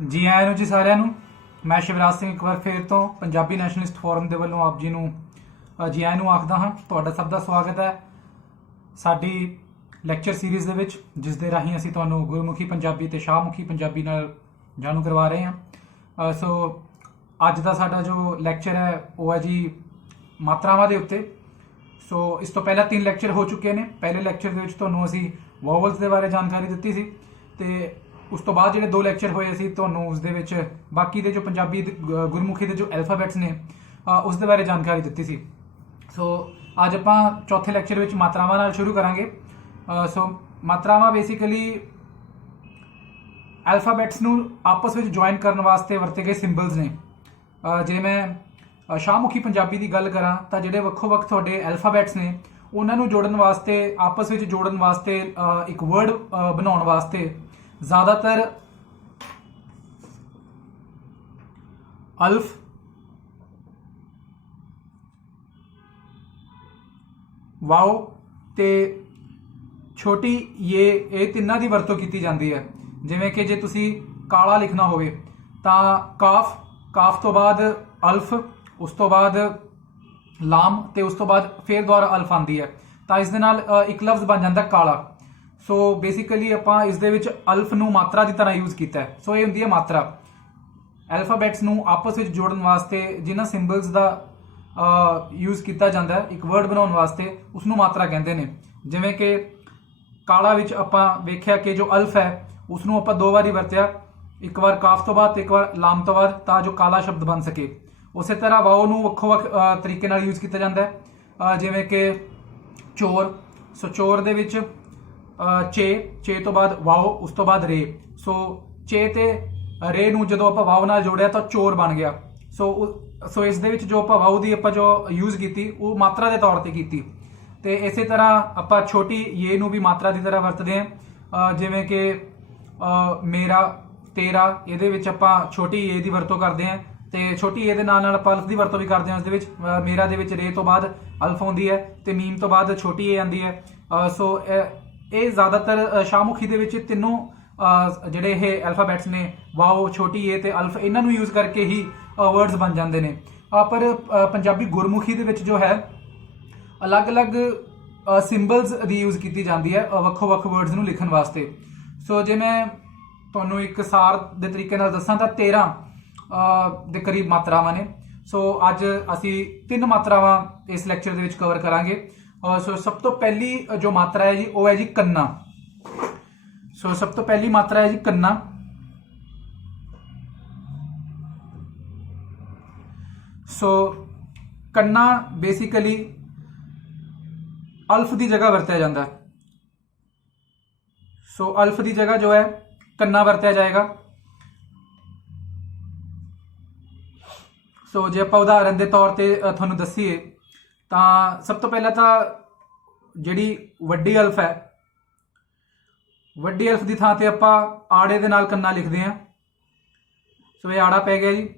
ਜੀ ਆਇਆਂ ਨੂੰ ਜੀ ਸਾਰਿਆਂ ਨੂੰ। ਮੈਂ ਸ਼ਿਵਰਾਜ ਸਿੰਘ ਇੱਕ ਵਾਰ ਫਿਰ ਤੋਂ ਪੰਜਾਬੀ ਨੈਸ਼ਨਲਿਸਟ ਫੋਰਮ ਦੇ ਵੱਲੋਂ ਆਪ ਜੀ ਨੂੰ ਜੀ ਆਇਆਂ ਨੂੰ ਆਖਦਾ ਹਾਂ। ਤੁਹਾਡਾ ਸਭ ਦਾ ਸਵਾਗਤ ਹੈ ਸਾਡੀ ਲੈਕਚਰ ਸੀਰੀਜ਼ ਦੇ ਵਿੱਚ, ਜਿਸ ਦੇ ਰਾਹੀਂ ਅਸੀਂ ਤੁਹਾਨੂੰ ਗੁਰਮੁਖੀ ਪੰਜਾਬੀ ਤੇ ਸ਼ਾਹਮੁਖੀ ਪੰਜਾਬੀ ਨਾਲ ਜਾਣੂ ਕਰਵਾ ਰਹੇ ਹਾਂ। ਸੋ ਅੱਜ ਦਾ ਸਾਡਾ ਜੋ ਲੈਕਚਰ ਹੈ ਉਹ ਹੈ ਜੀ ਮਾਤਰਾਵਾਂ ਦੇ ਉੱਤੇ। ਸੋ ਇਸ ਤੋਂ ਪਹਿਲਾਂ 3 ਲੈਕਚਰ ਹੋ ਚੁੱਕੇ ਨੇ। ਪਹਿਲੇ ਲੈਕਚਰ ਦੇ ਵਿੱਚ ਤੁਹਾਨੂੰ ਅਸੀਂ ਵੋਵਲਸ ਦੇ ਬਾਰੇ ਜਾਣਕਾਰੀ ਦਿੱਤੀ ਸੀ ਤੇ ਉਸ ਤੋਂ ਬਾਅਦ ਜਿਹੜੇ 2 ਲੈਕਚਰ ਹੋਏ ਸੀ ਤੁਹਾਨੂੰ ਉਸ ਦੇ ਵਿੱਚ ਬਾਕੀ ਦੇ ਜੋ ਪੰਜਾਬੀ ਗੁਰਮੁਖੀ ਦੇ ਜੋ ਐਲਫਾਬੈਟਸ ਨੇ ਉਸ ਦੇ ਬਾਰੇ ਜਾਣਕਾਰੀ ਦਿੱਤੀ ਸੀ। ਸੋ ਅੱਜ ਆਪਾਂ ਚੌਥੇ ਲੈਕਚਰ ਵਿੱਚ ਮਾਤਰਾਵਾਂ ਨਾਲ ਸ਼ੁਰੂ ਕਰਾਂਗੇ। ਸੋ ਮਾਤਰਾਵਾਂ ਬੇਸਿਕਲੀ ਐਲਫਾਬੈਟਸ ਨੂੰ ਆਪਸ ਵਿੱਚ ਜੁਆਇਨ ਕਰਨ ਵਾਸਤੇ ਵਰਤੇ ਗਏ ਸਿੰਬਲਸ ਨੇ। ਜੇ ਮੈਂ ਸ਼ਾਹਮੁਖੀ ਪੰਜਾਬੀ ਦੀ ਗੱਲ ਕਰਾਂ ਤਾਂ ਜਿਹੜੇ ਵੱਖੋ ਵੱਖ ਤੁਹਾਡੇ ਐਲਫਾਬੈਟਸ ਨੇ ਉਹਨਾਂ ਨੂੰ ਜੋੜਨ ਵਾਸਤੇ, ਆਪਸ ਵਿੱਚ ਜੋੜਨ ਵਾਸਤੇ, ਇੱਕ ਵਰਡ ਬਣਾਉਣ ਵਾਸਤੇ ਜ਼ਿਆਦਾਤਰ ਅਲਫ, ਵਾਓ ਤੇ ਛੋਟੀ ਇਹ ਤਿੰਨਾਂ ਦੀ ਵਰਤੋਂ ਕੀਤੀ ਜਾਂਦੀ ਹੈ। ਜਿਵੇਂ ਕਿ ਜੇ ਤੁਸੀਂ ਕਾਲਾ ਲਿਖਣਾ ਹੋਵੇ ਤਾਂ ਕਾਫ ਤੋਂ ਬਾਅਦ ਅਲਫ, ਉਸ ਤੋਂ ਬਾਅਦ ਲਾਮ ਤੇ ਉਸ ਤੋਂ ਬਾਅਦ ਫਿਰ ਦੁਬਾਰਾ ਅਲਫ ਆਉਂਦੀ ਹੈ ਤਾਂ ਇਸ ਦੇ ਨਾਲ ਇੱਕ ਲਫ਼ਜ਼ ਬਣ ਜਾਂਦਾ ਕਾਲਾ। ਸੋ ਬੇਸਿਕਲੀ ਆਪਾਂ ਇਸ ਦੇ ਵਿੱਚ ਅਲਫ ਨੂੰ ਮਾਤਰਾ ਦੀ ਤਰ੍ਹਾਂ ਯੂਜ਼ ਕੀਤਾ ਹੈ। ਸੋ ਇਹ ਹੁੰਦੀ ਹੈ ਮਾਤਰਾ। ਐਲਫਾਬੈਟਸ ਨੂੰ ਆਪਸ ਵਿੱਚ ਜੋੜਨ ਵਾਸਤੇ ਜਿਨ੍ਹਾਂ ਸਿੰਬਲਸ ਦਾ ਯੂਜ਼ ਕੀਤਾ ਜਾਂਦਾ ਹੈ ਇੱਕ ਵਰਡ ਬਣਾਉਣ ਵਾਸਤੇ, ਉਸ ਨੂੰ ਮਾਤਰਾ ਕਹਿੰਦੇ ਨੇ। ਜਿਵੇਂ ਕਿ ਕਾਲਾ ਵਿੱਚ ਆਪਾਂ ਵੇਖਿਆ ਕਿ ਜੋ ਅਲਫ ਹੈ ਉਸ ਨੂੰ ਆਪਾਂ 2 ਵਾਰੀ ਵਰਤਿਆ, ਇੱਕ ਵਾਰ ਕਾਫ ਤੋਂ ਬਾਅਦ ਤੇ ਇੱਕ ਵਾਰ ਲਾਮ ਤੋਂ ਬਾਅਦ, ਤਾਂ ਜੋ ਕਾਲਾ ਸ਼ਬਦ ਬਣ ਸਕੇ। ਉਸੇ ਤਰ੍ਹਾਂ ਵਾਓ ਨੂੰ ਵੱਖੋ ਵੱਖ ਤਰੀਕੇ ਨਾਲ ਯੂਜ਼ ਕੀਤਾ ਜਾਂਦਾ ਹੈ। ਜਿਵੇਂ ਕਿ ਚੋਰ, ਸੋ ਚੋਰ ਦੇ ਵਿੱਚ ਚੇ ਤੋਂ ਬਾਅਦ ਵਾਓ, ਉਸ ਤੋਂ ਬਾਅਦ ਰੇ। ਸੋ ਚੇ ਤੇ ਰੇ ਨੂੰ ਜਦੋਂ ਆਪਾਂ ਵਾਓ ਨਾਲ ਜੋੜਿਆ ਤਾਂ ਚੋਰ ਬਣ ਗਿਆ। ਸੋ ਇਸ ਦੇ ਵਿੱਚ ਜੋ ਆਪਾਂ ਵਾਓ ਦੀ ਆਪਾਂ ਜੋ ਯੂਜ਼ ਕੀਤੀ ਉਹ ਮਾਤਰਾ ਦੇ ਤੌਰ ਤੇ ਕੀਤੀ। ਤੇ ਇਸੇ ਤਰ੍ਹਾਂ ਆਪਾਂ ਛੋਟੀ ਇਹ ਨੂੰ ਵੀ ਮਾਤਰਾ ਦੀ ਤਰ੍ਹਾਂ ਵਰਤਦੇ ਹਾਂ। ਜਿਵੇਂ ਕਿ ਮੇਰਾ, ਤੇਰਾ, ਇਹਦੇ ਵਿੱਚ ਆਪਾਂ ਛੋਟੀ ਏ ਦੀ ਵਰਤੋਂ ਕਰਦੇ ਹਾਂ ਤੇ ਛੋਟੀ ਏ ਦੇ ਨਾਲ ਨਾਲ ਆਪਾਂ ਅਲਫ ਦੀ ਵਰਤੋਂ ਵੀ ਕਰਦੇ ਹਾਂ। ਉਸ ਦੇ ਵਿੱਚ ਮੇਰਾ ਦੇ ਵਿੱਚ ਰੇ ਤੋਂ ਬਾਅਦ ਅਲਫ ਆਉਂਦੀ ਹੈ ਤੇ ਮੀਮ ਤੋਂ ਬਾਅਦ ਛੋਟੀ ਏ ਆਉਂਦੀ ਹੈ। ਸੋ ਇਹ ਜ਼ਿਆਦਾਤਰ ਸ਼ਾਹਮੁਖੀ ਦੇ ਵਿੱਚ ਤਿੰਨੋਂ ਜਿਹੜੇ ਇਹ ਐਲਫਾਬੈਟਸ ਨੇ, ਵਾਓ, ਛੋਟੀ ਏ ਤੇ ਅਲਫ, ਇਹਨਾਂ ਨੂੰ ਯੂਜ਼ ਕਰਕੇ ਹੀ ਵਰਡਸ ਬਣ ਜਾਂਦੇ ਨੇ। ਪਰ ਪੰਜਾਬੀ ਗੁਰਮੁਖੀ ਦੇ ਵਿੱਚ ਜੋ ਹੈ ਅਲੱਗ-ਅਲੱਗ ਸਿੰਬਲਸ ਦੀ ਯੂਜ਼ ਕੀਤੀ ਜਾਂਦੀ ਹੈ ਵੱਖੋ ਵੱਖ ਵਰਡਸ ਨੂੰ ਲਿਖਣ ਵਾਸਤੇ। ਸੋ ਜੇ ਮੈਂ ਤੁਹਾਨੂੰ ਇੱਕ ਸਾਰ ਦੇ ਤਰੀਕੇ ਨਾਲ ਦੱਸਾਂ ਤਾਂ 13 ਦੇ ਕਰੀਬ ਮਾਤਰਾਵਾਂ ਨੇ। ਸੋ ਅੱਜ ਅਸੀਂ 3 ਮਾਤਰਾਵਾਂ ਇਸ ਲੈਕਚਰ ਦੇ ਵਿੱਚ ਕਵਰ ਕਰਾਂਗੇ। ਸੋ ਸਭ ਤੋਂ ਪਹਿਲੀ ਜੋ ਮਾਤਰਾ ਹੈ ਜੀ ਉਹ ਹੈ ਜੀ ਕੰਨਾ। ਸੋ ਸਭ ਤੋਂ ਪਹਿਲੀ ਮਾਤਰਾ ਹੈ ਜੀ ਕੰਨਾ। ਸੋ ਕੰਨਾ ਬੇਸਿਕਲੀ ਅਲਫ ਦੀ ਜਗ੍ਹਾ ਵਰਤਿਆ ਜਾਂਦਾ ਹੈ। ਸੋ ਅਲਫ ਦੀ ਜਗ੍ਹਾ ਜੋ ਹੈ ਕੰਨਾ ਵਰਤਿਆ ਜਾਏਗਾ। ਸੋ ਜੇ ਆਪਾਂ ਉਦਾਹਰਨ ਦੇ ਤੌਰ ਤੇ ਤੁਹਾਨੂੰ ਦੱਸੀਏ ਤਾਂ ਸਭ ਤੋਂ ਪਹਿਲਾਂ ਤਾਂ ਜਿਹੜੀ ਵੱਡੀ ਅਲਫ ਹੈ, ਵੱਡੀ ਅਲਫ ਦੀ ਥਾਂ ਤੇ ਆਪਾਂ ਆੜੇ ਦੇ ਨਾਲ ਕੰਨਾ ਲਿਖਦੇ ਹਾਂ। ਸੋ ਇਹ ਆੜਾ ਪੈ ਗਿਆ ਜੀ,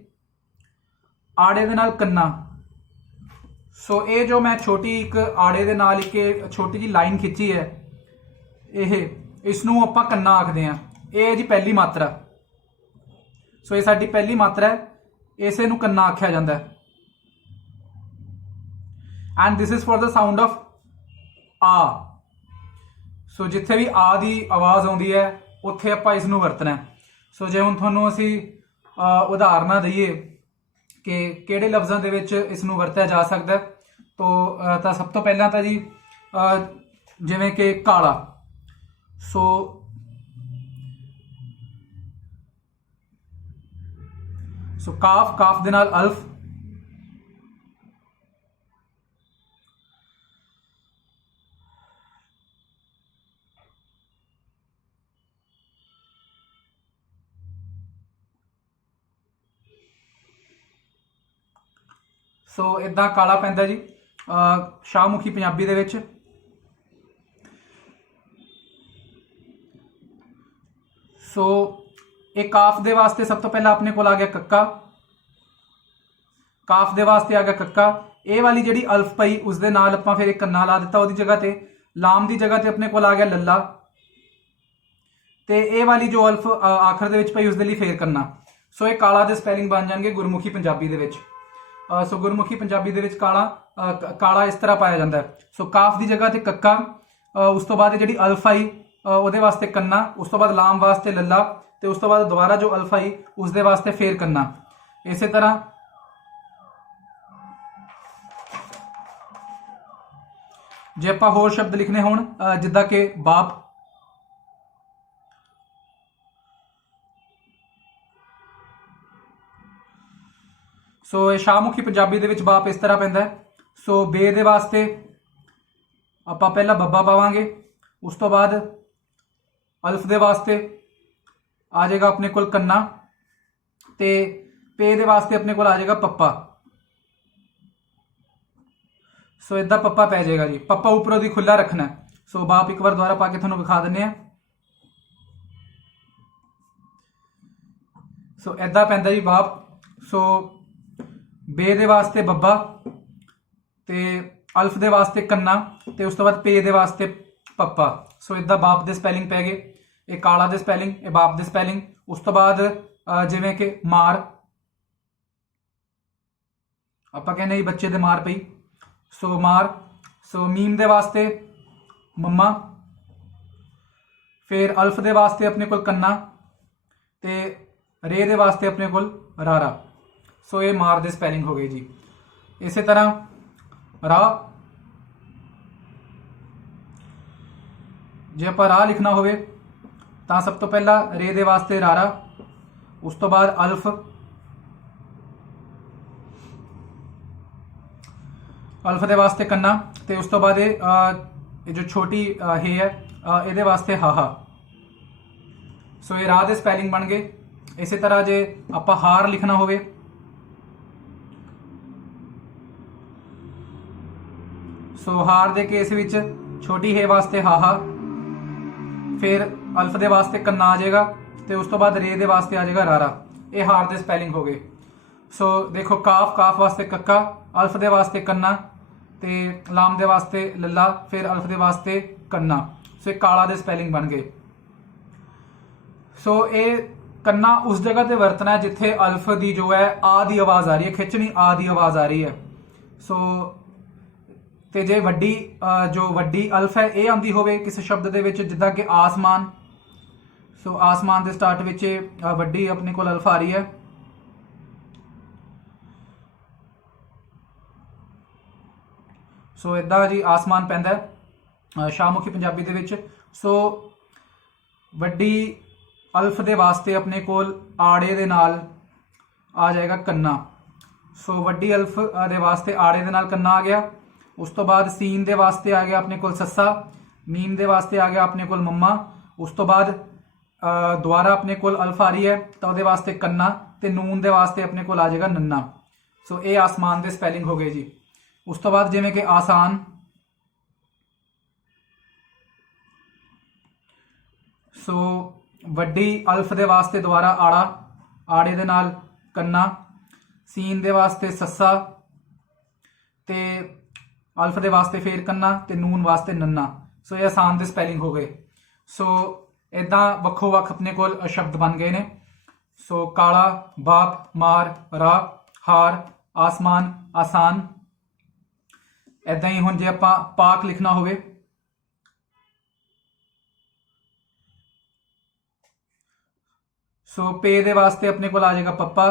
ਆੜੇ ਦੇ ਨਾਲ ਕੰਨਾ। ਸੋ ਇਹ ਜੋ ਮੈਂ ਛੋਟੀ ਇੱਕ ਆੜੇ ਦੇ ਨਾਲ ਇੱਕ ਛੋਟੀ ਜਿਹੀ ਲਾਈਨ ਖਿੱਚੀ ਹੈ, ਇਸ ਨੂੰ ਆਪਾਂ ਕੰਨਾ ਆਖਦੇ ਹਾਂ। ਇਹ ਹੈ ਜੀ ਪਹਿਲੀ ਮਾਤਰਾ। ਸੋ ਇਹ ਸਾਡੀ ਪਹਿਲੀ ਮਾਤਰਾ ਹੈ, ਇਸੇ ਨੂੰ ਕੰਨਾ ਆਖਿਆ ਜਾਂਦਾ ਹੈ। And this is for the sound of ਆ। ਸੋ ਜਿੱਥੇ ਵੀ ਆ ਦੀ ਆਵਾਜ਼ ਆਉਂਦੀ ਹੈ ਉੱਥੇ ਆਪਾਂ ਇਸ ਨੂੰ ਵਰਤਣਾ ਹੈ। ਸੋ ਜੇ ਹੁਣ ਤੁਹਾਨੂੰ ਅਸੀਂ ਉਦਾਹਰਨਾਂ ਦਈਏ ਕਿ ਕਿਹੜੇ ਲਫ਼ਜ਼ਾਂ ਦੇ ਵਿੱਚ ਇਸ ਨੂੰ ਵਰਤਿਆ ਜਾ ਸਕਦਾ ਤਾਂ ਸਭ ਤੋਂ ਪਹਿਲਾਂ ਤਾਂ ਜੀ ਜਿਵੇਂ ਕਿ ਕਾਲਾ। ਸੋ ਕਾਫ ਦੇ ਨਾਲ ਅਲਫ, ਸੋ ਇਦਾਂ ਕਾਲਾ ਪੈਂਦਾ ਜੀ ਸ਼ਾਹਮੁਖੀ ਪੰਜਾਬੀ ਦੇ ਵਿੱਚ। ਸੋ ਇਹ ਕਾਫ ਦੇ ਵਾਸਤੇ ਸਭ ਤੋਂ ਪਹਿਲਾਂ ਆਪਣੇ ਕੋਲ ਆ ਗਿਆ ਕੱਕਾ। ਕਾਫ ਦੇ ਵਾਸਤੇ ਆ ਗਿਆ ਕੱਕਾ। ਇਹ ਵਾਲੀ ਜਿਹੜੀ ਅਲਫ ਪਈ ਉਸ ਦੇ ਨਾਲ ਆਪਾਂ ਫਿਰ ਇੱਕ ਕੰਨਾ ਲਾ ਦਿੱਤਾ ਉਹਦੀ ਜਗ੍ਹਾ ਤੇ। ਲਾਮ ਦੀ ਜਗ੍ਹਾ ਤੇ ਆਪਣੇ ਕੋਲ ਆ ਗਿਆ ਲੱਲਾ। ਤੇ ਇਹ ਵਾਲੀ ਜੋ ਅਲਫ ਆਖਰ ਦੇ ਵਿੱਚ ਪਈ ਉਸ ਦੇ ਲਈ ਫੇਰ ਕਰਨਾ। ਸੋ ਇਹ ਕਾਲਾ ਦੇ ਸਪੈਲਿੰਗ ਬਣ ਜਾਣਗੇ ਗੁਰਮੁਖੀ ਪੰਜਾਬੀ ਦੇ ਵਿੱਚ। ਸੋ ਗੁਰਮੁਖੀ ਪੰਜਾਬੀ ਦੇ ਵਿੱਚ ਕਾਲਾ ਇਸ ਤਰ੍ਹਾਂ ਪਾਇਆ ਜਾਂਦਾ ਹੈ। ਸੋ ਕਾਫ ਦੀ ਜਗ੍ਹਾ ਤੇ ਕੱਕਾ, ਉਸ ਤੋਂ ਬਾਅਦ ਜਿਹੜੀ ਅਲਫ ਆਈ ਉਹਦੇ ਵਾਸਤੇ ਕੰਨਾ, ਉਸ ਤੋਂ ਬਾਅਦ ਲਾਮ ਵਾਸਤੇ ਲੱਲਾ, ਤੇ ਉਸ ਤੋਂ ਬਾਅਦ ਦੁਬਾਰਾ ਜੋ ਅਲਫ ਆਈ ਉਸ ਦੇ ਵਾਸਤੇ ਫੇਰ ਕਰਨਾ। ਇਸੇ ਤਰ੍ਹਾਂ ਜੇ ਆਪਾਂ ਹੋਰ ਸ਼ਬਦ ਲਿਖਨੇ ਹੋਣ ਜਿੱਦਾਂ ਕਿ ਬਾਪ, ਸੋ ਇਹ ਸ਼ਾਹਮੁਖੀ ਪੰਜਾਬੀ ਦੇ ਵਿੱਚ ਬਾਪ ਇਸ ਤਰ੍ਹਾਂ ਪੈਂਦਾ ਹੈ। ਸੋ ਬੇ ਦੇ ਵਾਸਤੇ ਆਪਾਂ ਪਹਿਲਾਂ ਬੱਬਾ ਪਾਵਾਂਗੇ, ਉਸ ਤੋਂ ਬਾਅਦ ਅਲਫ ਦੇ ਵਾਸਤੇ ਆ ਜਾਏਗਾ ਆਪਣੇ ਕੋਲ ਕੰਨਾ, ਤੇ ਪੇ ਦੇ ਵਾਸਤੇ ਆਪਣੇ ਕੋਲ ਆ ਜਾਏਗਾ ਪੱਪਾ। ਸੋ ਇਦਾਂ ਪੱਪਾ ਪੈ ਜਾਏਗਾ ਜੀ। ਪੱਪਾ ਉੱਪਰੋਂ ਦੀ ਖੁੱਲਾ ਰੱਖਣਾ। ਸੋ ਬਾਪ ਇੱਕ ਵਾਰ ਦੁਬਾਰਾ ਪਾ ਕੇ ਤੁਹਾਨੂੰ ਵਿਖਾ ਦਿੰਦੇ ਆ। ਸੋ ਇਦਾਂ ਪੈਂਦਾ ਜੀ ਬਾਪ। ਸੋ ਬੇ ਦੇ ਵਾਸਤੇ ਬੱਬਾ, ਤੇ ਅਲਫ ਦੇ ਵਾਸਤੇ ਕੰਨਾ, ਤੇ ਉਸ ਤੋਂ ਬਾਅਦ ਪੇ ਦੇ ਵਾਸਤੇ ਪੱਪਾ। ਸੋ ਇਦਾਂ ਬਾਪ ਦੇ ਸਪੈਲਿੰਗ ਪੈ ਗਏ। ਇਹ ਕਾਲਾ ਦੇ ਸਪੈਲਿੰਗ, ਇਹ ਬਾਪ ਦੇ ਸਪੈਲਿੰਗ। ਉਸ ਤੋਂ ਬਾਅਦ ਜਿਵੇਂ ਕਿ ਮਾਰ, ਆਪਾਂ ਕਹਿੰਦੇ ਜੀ ਬੱਚੇ ਦੇ ਮਾਰ ਪਈ, ਸੋ ਮਾਰ। ਸੋ ਮੀਮ ਦੇ ਵਾਸਤੇ ਮੰਮਾ, ਫਿਰ ਅਲਫ ਦੇ ਵਾਸਤੇ ਆਪਣੇ ਕੋਲ ਕੰਨਾ, ਤੇ ਰੇ ਦੇ ਵਾਸਤੇ ਆਪਣੇ ਕੋਲ ਰਾਰਾ। ਸੋ ਇਹ ਮਾਰ ਦੇ ਸਪੈਲਿੰਗ ਹੋ ਗਏ ਜੀ। ਇਸੇ ਤਰ੍ਹਾਂ ਰਾ, ਜੇ ਆਪਾਂ ਰਾਹ ਲਿਖਣਾ ਹੋਵੇ ਤਾਂ ਸਭ ਤੋਂ ਪਹਿਲਾਂ ਰੇ ਦੇ ਵਾਸਤੇ ਰਾਰਾ, ਉਸ ਤੋਂ ਬਾਅਦ ਅਲਫ, ਅਲਫ ਦੇ ਵਾਸਤੇ ਕੰਨਾ, ਤੇ ਉਸ ਤੋਂ ਬਾਅਦ ਇਹ ਜੋ ਛੋਟੀ ਹੇ ਹੈ ਇਹਦੇ ਵਾਸਤੇ ਹਾਹਾ। ਸੋ ਇਹ ਰਾਹ ਦੇ ਸਪੈਲਿੰਗ ਬਣ ਗਏ। ਇਸੇ ਤਰ੍ਹਾਂ ਜੇ ਆਪਾਂ ਹਾਰ ਲਿਖਣਾ ਹੋਵੇ ਸੋ ਹਾਰ ਦੇ ਕੇਸ ਵਿੱਚ ਛੋਟੀ ਹੇ ਵਾਸਤੇ ਹਾਹਾ, ਫਿਰ ਅਲਫ ਦੇ ਵਾਸਤੇ ਕੰਨਾ ਆ ਜਾਏਗਾ, ਤੇ ਉਸ ਤੋਂ ਬਾਅਦ ਰੇ ਦੇ ਵਾਸਤੇ ਆ ਜਾਏਗਾ ਰਾਰਾ। ਇਹ ਹਾਰ ਦੇ ਸਪੈਲਿੰਗ ਹੋ ਗਏ। ਸੋ ਦੇਖੋ ਕਾਫ, ਕਾਫ ਵਾਸਤੇ ਕੱਕਾ, ਅਲਫ ਦੇ ਵਾਸਤੇ ਕੰਨਾ, ਤੇ ਲਾਮ ਦੇ ਵਾਸਤੇ ਲੱਲਾ, ਫਿਰ ਅਲਫ ਦੇ ਵਾਸਤੇ ਕੰਨਾ। ਸੋ ਇਹ ਕਾਲਾ ਦੇ ਸਪੈਲਿੰਗ ਬਣ ਗਏ। ਸੋ ਇਹ ਕੰਨਾ ਉਸ ਜਗ੍ਹਾ ਤੇ ਵਰਤਣਾ ਜਿੱਥੇ ਅਲਫ ਦੀ ਜੋ ਹੈ ਆ ਦੀ ਆਵਾਜ਼ ਆ ਰਹੀ ਹੈ, ਖਿੱਚਣੀ ਆ ਦੀ ਆਵਾਜ਼ ਆ ਰਹੀ ਹੈ। ਸੋ ਤੇ ਜੇ ਜੋ ਵੱਡੀ ਅਲਫ ਹੈ ਇਹ ਆਉਂਦੀ ਹੋਵੇ ਕਿਸੇ ਸ਼ਬਦ ਦੇ ਵਿੱਚ, ਜਿੱਦਾਂ ਕਿ ਆਸਮਾਨ, ਸੋ ਆਸਮਾਨ ਦੇ ਸਟਾਰਟ ਵਿੱਚ ਵੱਡੀ ਆਪਣੇ ਕੋਲ ਅਲਫ ਆ ਰਹੀ ਹੈ। ਸੋ ਇਦਾਂ ਜੀ ਆਸਮਾਨ ਪੈਂਦਾ ਸ਼ਾਹਮੁਖੀ ਪੰਜਾਬੀ ਦੇ ਵਿੱਚ। ਸੋ ਵੱਡੀ ਅਲਫ ਦੇ ਵਾਸਤੇ ਆਪਣੇ ਕੋਲ ਆੜੇ ਦੇ ਨਾਲ ਆ ਜਾਏਗਾ ਕੰਨਾ। ਸੋ ਵੱਡੀ ਅਲਫ ਦੇ ਵਾਸਤੇ ਆੜੇ ਦੇ ਨਾਲ ਕੰਨਾ ਆ ਗਿਆ। ਉਸ ਤੋਂ ਬਾਅਦ ਸੀਨ ਦੇ ਵਾਸਤੇ ਆ ਗਿਆ ਆਪਣੇ ਕੋਲ ਸੱਸਾ, ਮੀਮ ਦੇ ਵਾਸਤੇ ਆ ਗਿਆ ਆਪਣੇ ਕੋਲ ਮੰਮਾ। ਉਸ ਤੋਂ ਬਾਅਦ ਦੁਬਾਰਾ ਆਪਣੇ ਕੋਲ ਅਲਫ ਆ ਰਹੀ ਹੈ ਤਾਂ ਉਹਦੇ ਵਾਸਤੇ ਕੰਨਾ, ਤੇ ਨੂਨ ਦੇ ਵਾਸਤੇ ਆਪਣੇ ਕੋਲ ਆ ਜਾਏਗਾ ਨੰਨਾ। ਸੋ ਇਹ ਆਸਮਾਨ ਦੇ ਸਪੈਲਿੰਗ ਹੋ ਗਏ ਜੀ। ਉਸ ਤੋਂ ਬਾਅਦ ਜਿਵੇਂ ਕਿ ਆਸਾਨ, ਸੋ ਵੱਡੀ ਅਲਫ ਦੇ ਵਾਸਤੇ ਦੁਬਾਰਾ ਆੜਾ, ਆੜੇ ਦੇ ਨਾਲ ਕੰਨਾ, ਸੀਨ ਦੇ ਵਾਸਤੇ ਸੱਸਾ, ਤੇ ਅਲਫ ਦੇ ਵਾਸਤੇ ਫੇਰ ਕੰਨਾ, ਤੇ ਨੂਨ ਵਾਸਤੇ ਨੰਨਾ। ਸੋ ਇਹ ਆਸਾਨ ਦੇ ਸਪੈਲਿੰਗ ਹੋ ਗਏ। ਸੋ ਇਦਾਂ ਵੱਖੋ ਵੱਖ ਆਪਣੇ ਕੋਲ ਸ਼ਬਦ ਬਣ ਗਏ ਨੇ। ਸੋ ਕਾਲਾ, ਬਾਪ, ਮਾਰ, ਰਾ, ਹਾਰ, ਆਸਮਾਨ, ਆਸਾਨ। ਇਦਾਂ ਹੀ ਹੁਣ ਜੇ ਆਪਾਂ ਪਾਕ ਲਿਖਣਾ ਹੋਵੇ ਸੋ ਪੇ ਦੇ ਵਾਸਤੇ ਆਪਣੇ ਕੋਲ ਆ ਜਾਏਗਾ ਪੱਪਾ,